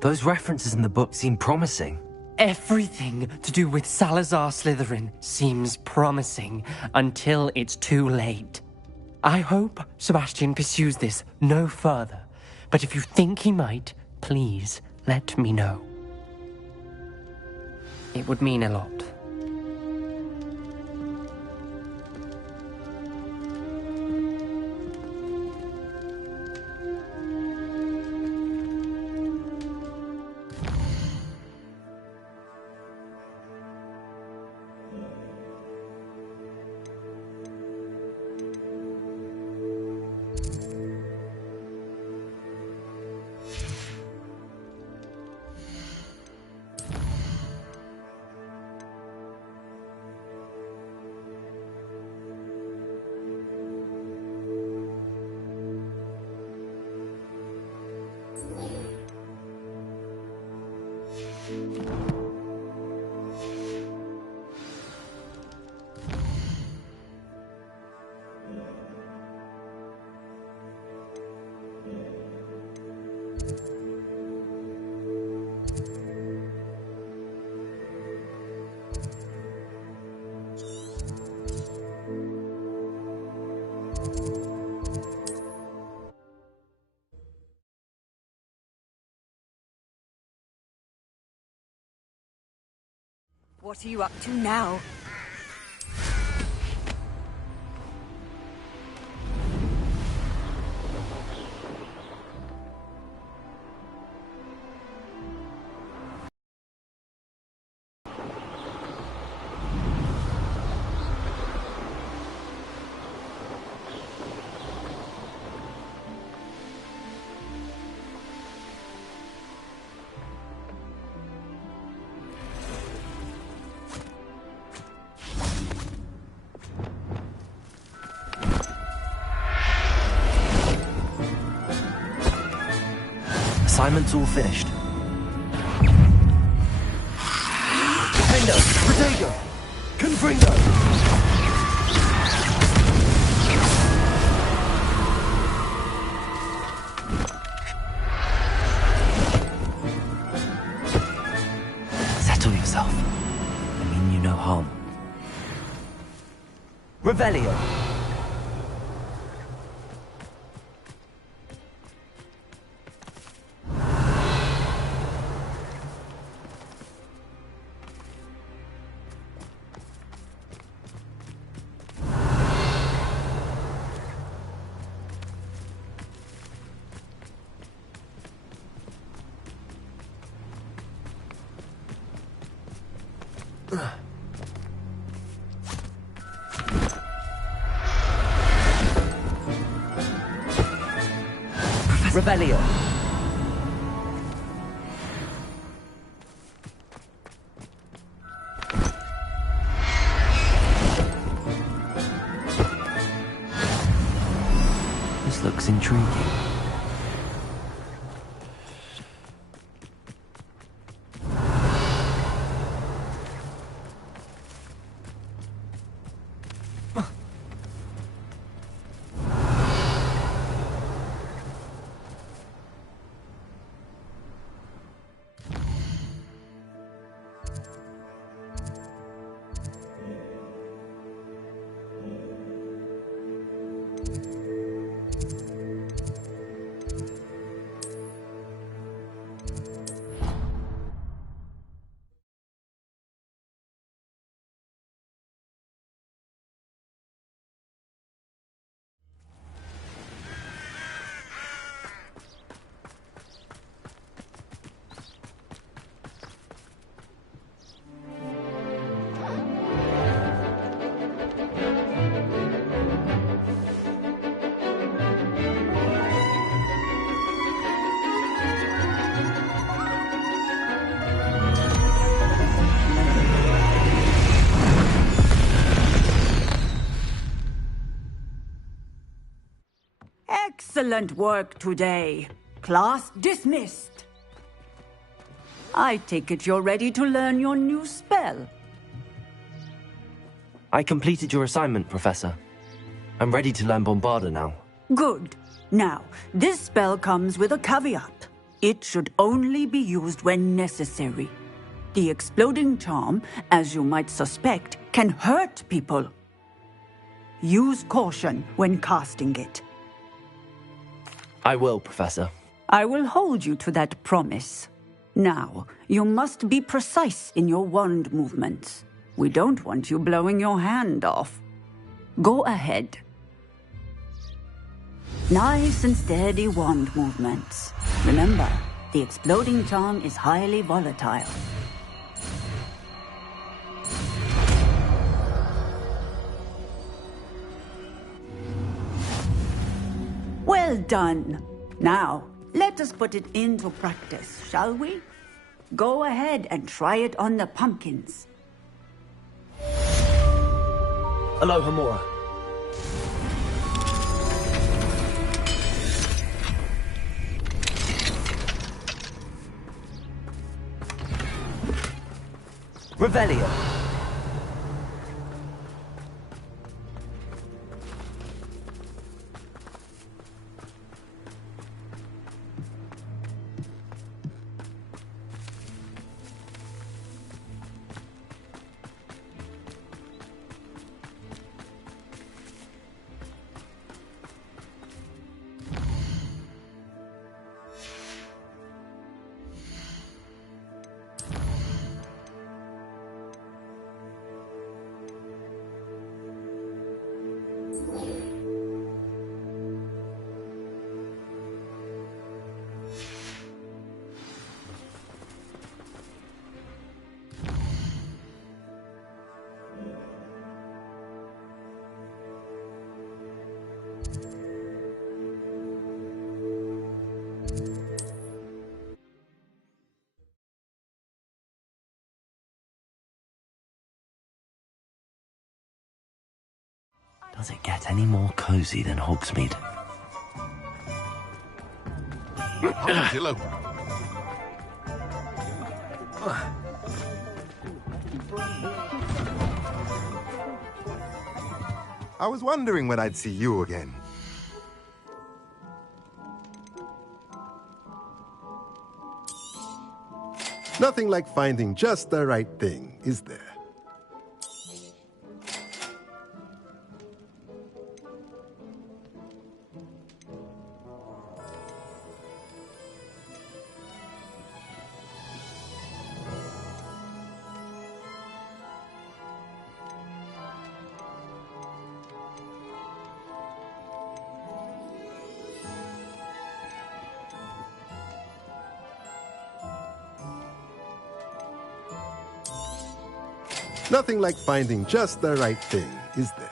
Those references in the book seem promising. Everything to do with Salazar Slytherin seems promising until it's too late. I hope Sebastian pursues this no further. But if you think he might, please let me know. It would mean a lot. What are you up to now? assignment's all finished. Defender! Protego! Confringo! Settle yourself. I mean you no harm. Revelio. Revelio. This looks intriguing. Excellent work today. Class dismissed. I take it you're ready to learn your new spell. I completed your assignment, Professor. I'm ready to learn Bombarda now. Good. Now, this spell comes with a caveat. It should only be used when necessary. The exploding charm, as you might suspect, can hurt people. Use caution when casting it. I will, Professor. I will hold you to that promise. Now, you must be precise in your wand movements. We don't want you blowing your hand off. Go ahead. Nice and steady wand movements. Remember, the exploding charm is highly volatile. Well done. Now, let us put it into practice, shall we? Go ahead and try it on the pumpkins. Aloha Mora. Revelio. Does it get any more cozy than Hogsmeade? Armadillo, I was wondering when I'd see you again. Nothing like finding just the right thing, is there? Nothing like finding just the right thing, is there?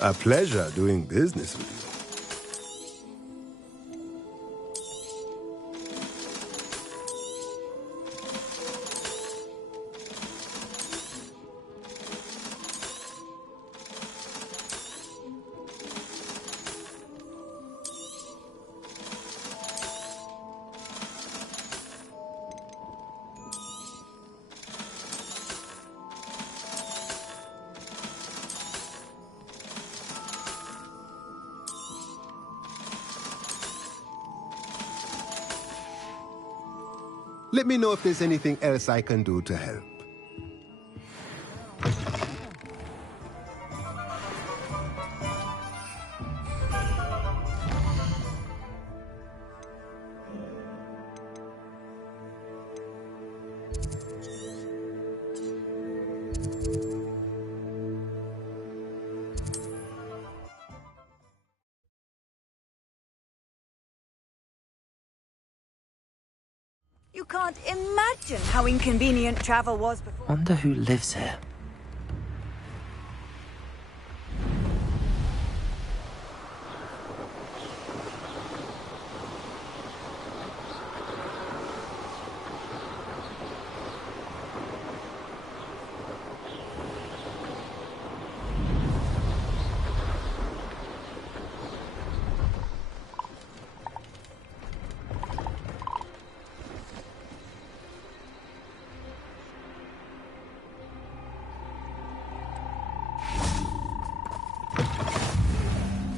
A pleasure doing business with you. Let me know if there's anything else I can do to help. You can't imagine how inconvenient travel was before. Wonder who lives here.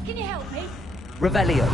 Can you help me? Revelio.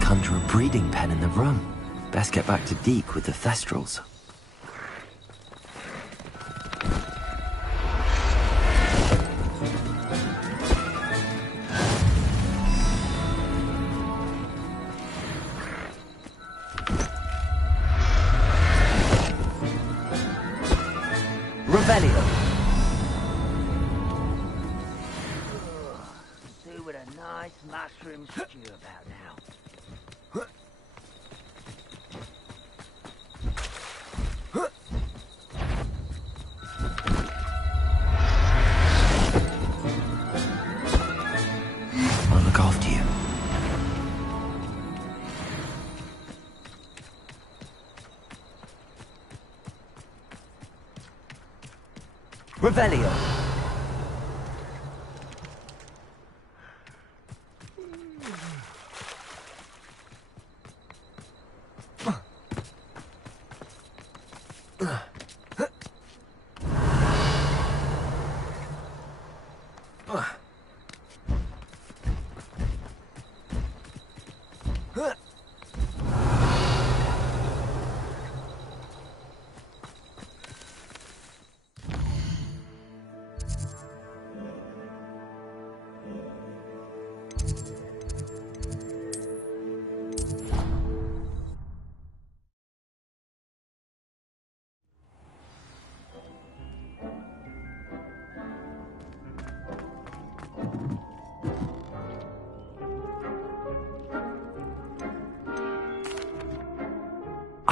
Conjure a breeding pen in the room. Best get back to Deke with the Thestrals. Revelio. See what a nice mushroom stew about now. I'll look after you. Revelio.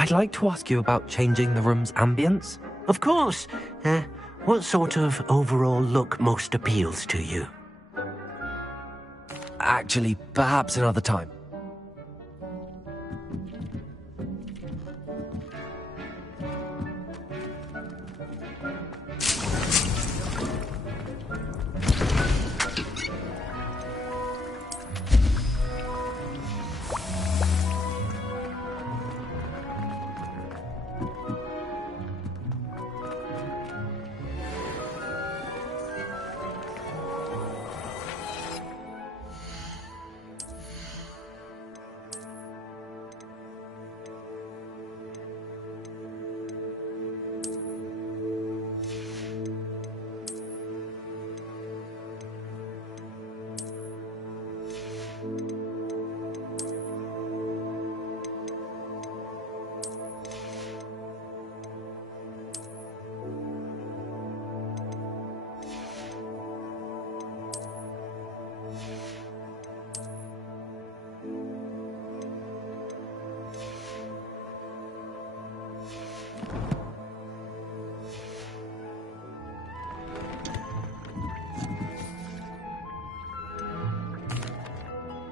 I'd like to ask you about changing the room's ambience. Of course. What sort of overall look most appeals to you? Actually, perhaps another time.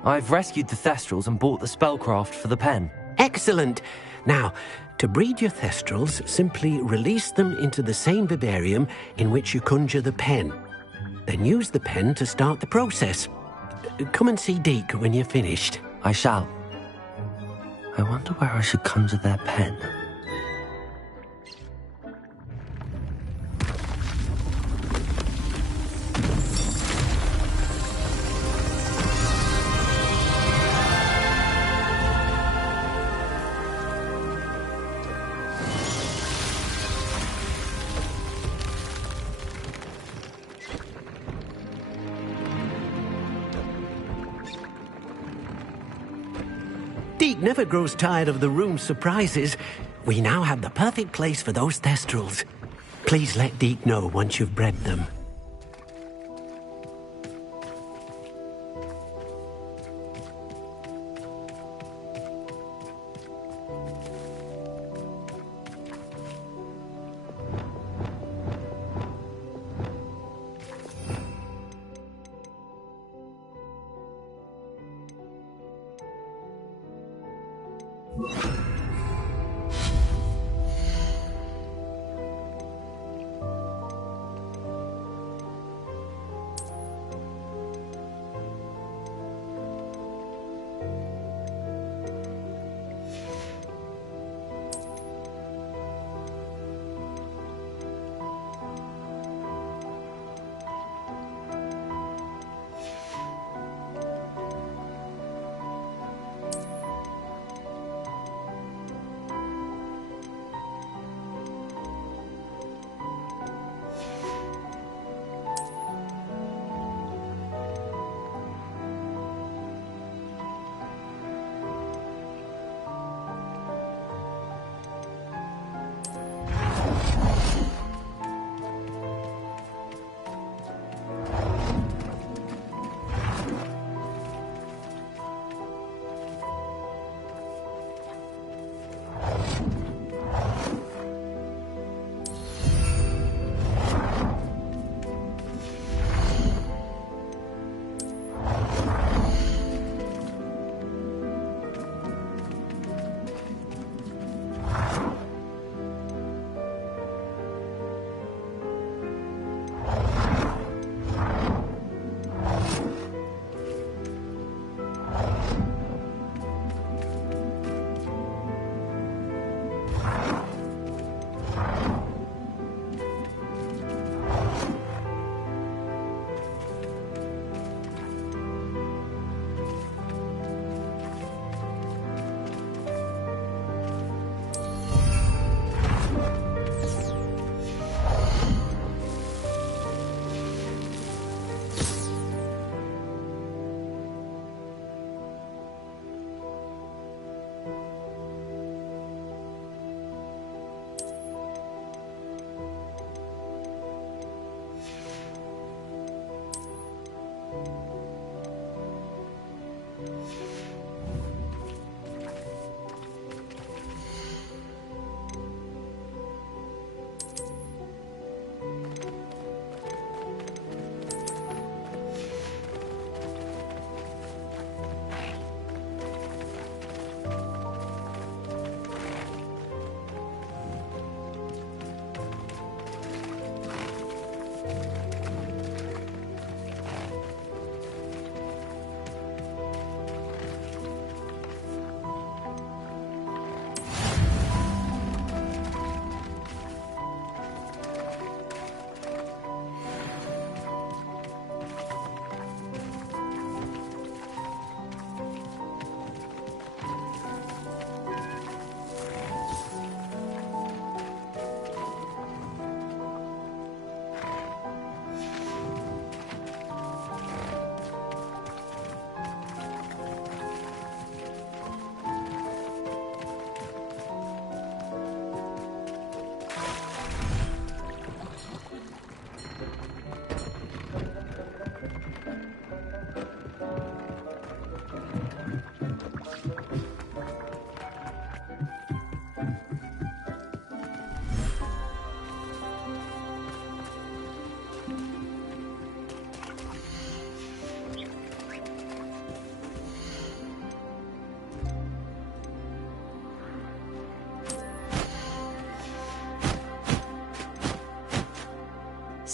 I've rescued the Thestrals and bought the spellcraft for the pen. Excellent. Now, to breed your Thestrals, simply release them into the same vivarium in which you conjure the pen. Then use the pen to start the process. Come and see Deke when you're finished. I shall. I wonder where I should conjure their pen. Deke never grows tired of the room's surprises. We now have the perfect place for those Thestrals. Please let Deke know once you've bred them.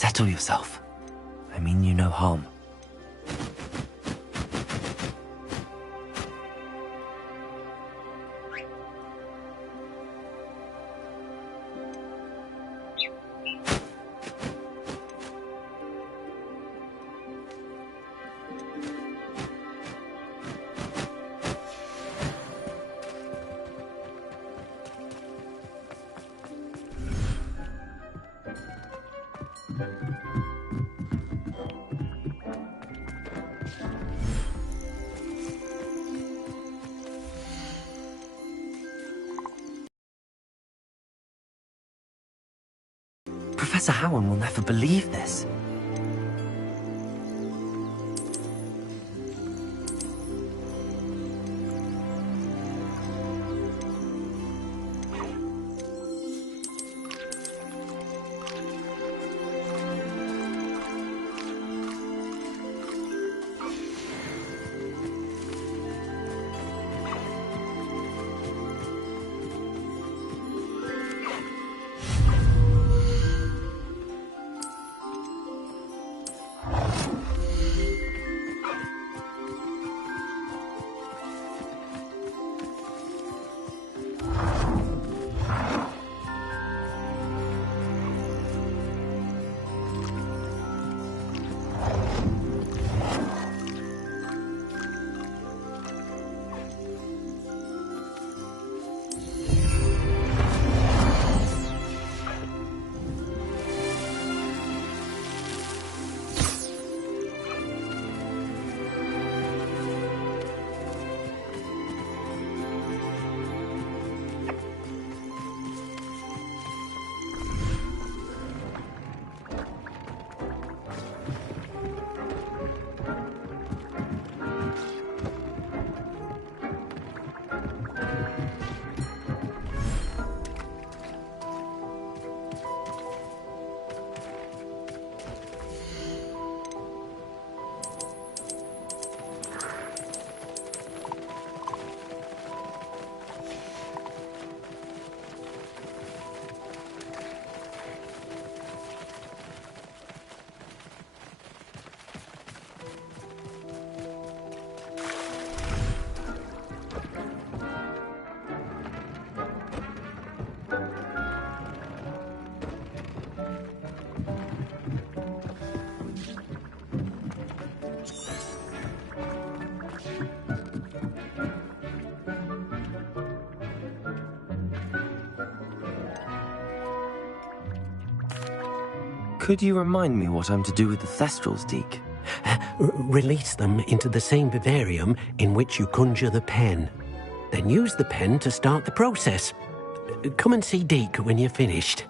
Settle yourself. I mean you no harm. Professor Howard will never believe this. Could you remind me what I'm to do with the Thestrals, Deke? Release them into the same vivarium in which you conjure the pen. Then use the pen to start the process. Come and see Deke when you're finished.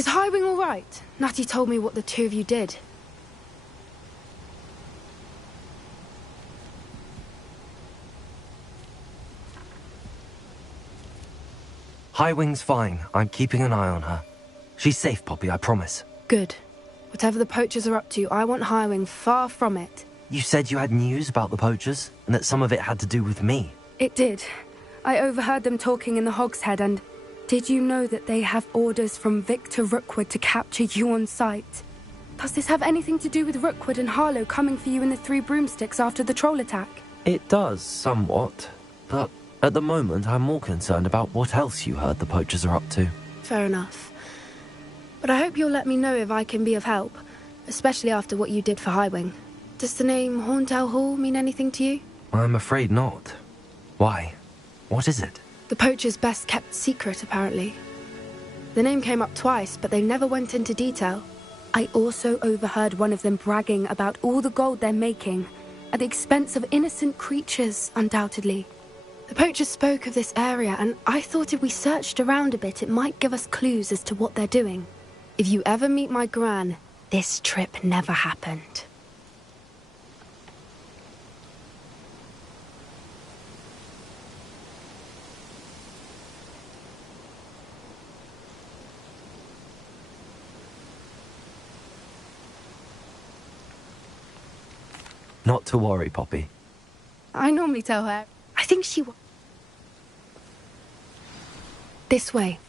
Is Highwing all right? Natty told me what the two of you did. Highwing's fine. I'm keeping an eye on her. She's safe, Poppy, I promise. Good. Whatever the poachers are up to, I want Highwing far from it. You said you had news about the poachers, and that some of it had to do with me. It did. I overheard them talking in the Hogshead, and did you know that they have orders from Victor Rookwood to capture you on sight? Does this have anything to do with Rookwood and Harlow coming for you in the Three Broomsticks after the troll attack? It does, somewhat. But at the moment, I'm more concerned about what else you heard the poachers are up to. Fair enough. But I hope you'll let me know if I can be of help, especially after what you did for Highwing. Does the name Horndale Hall mean anything to you? I'm afraid not. Why? What is it? The poachers' best kept secret, apparently. The name came up twice, but they never went into detail. I also overheard one of them bragging about all the gold they're making, at the expense of innocent creatures, undoubtedly. The poachers spoke of this area, and I thought if we searched around a bit, it might give us clues as to what they're doing. If you ever meet my gran, this trip never happened. Not to worry, Poppy. I normally tell her. I think she... This way.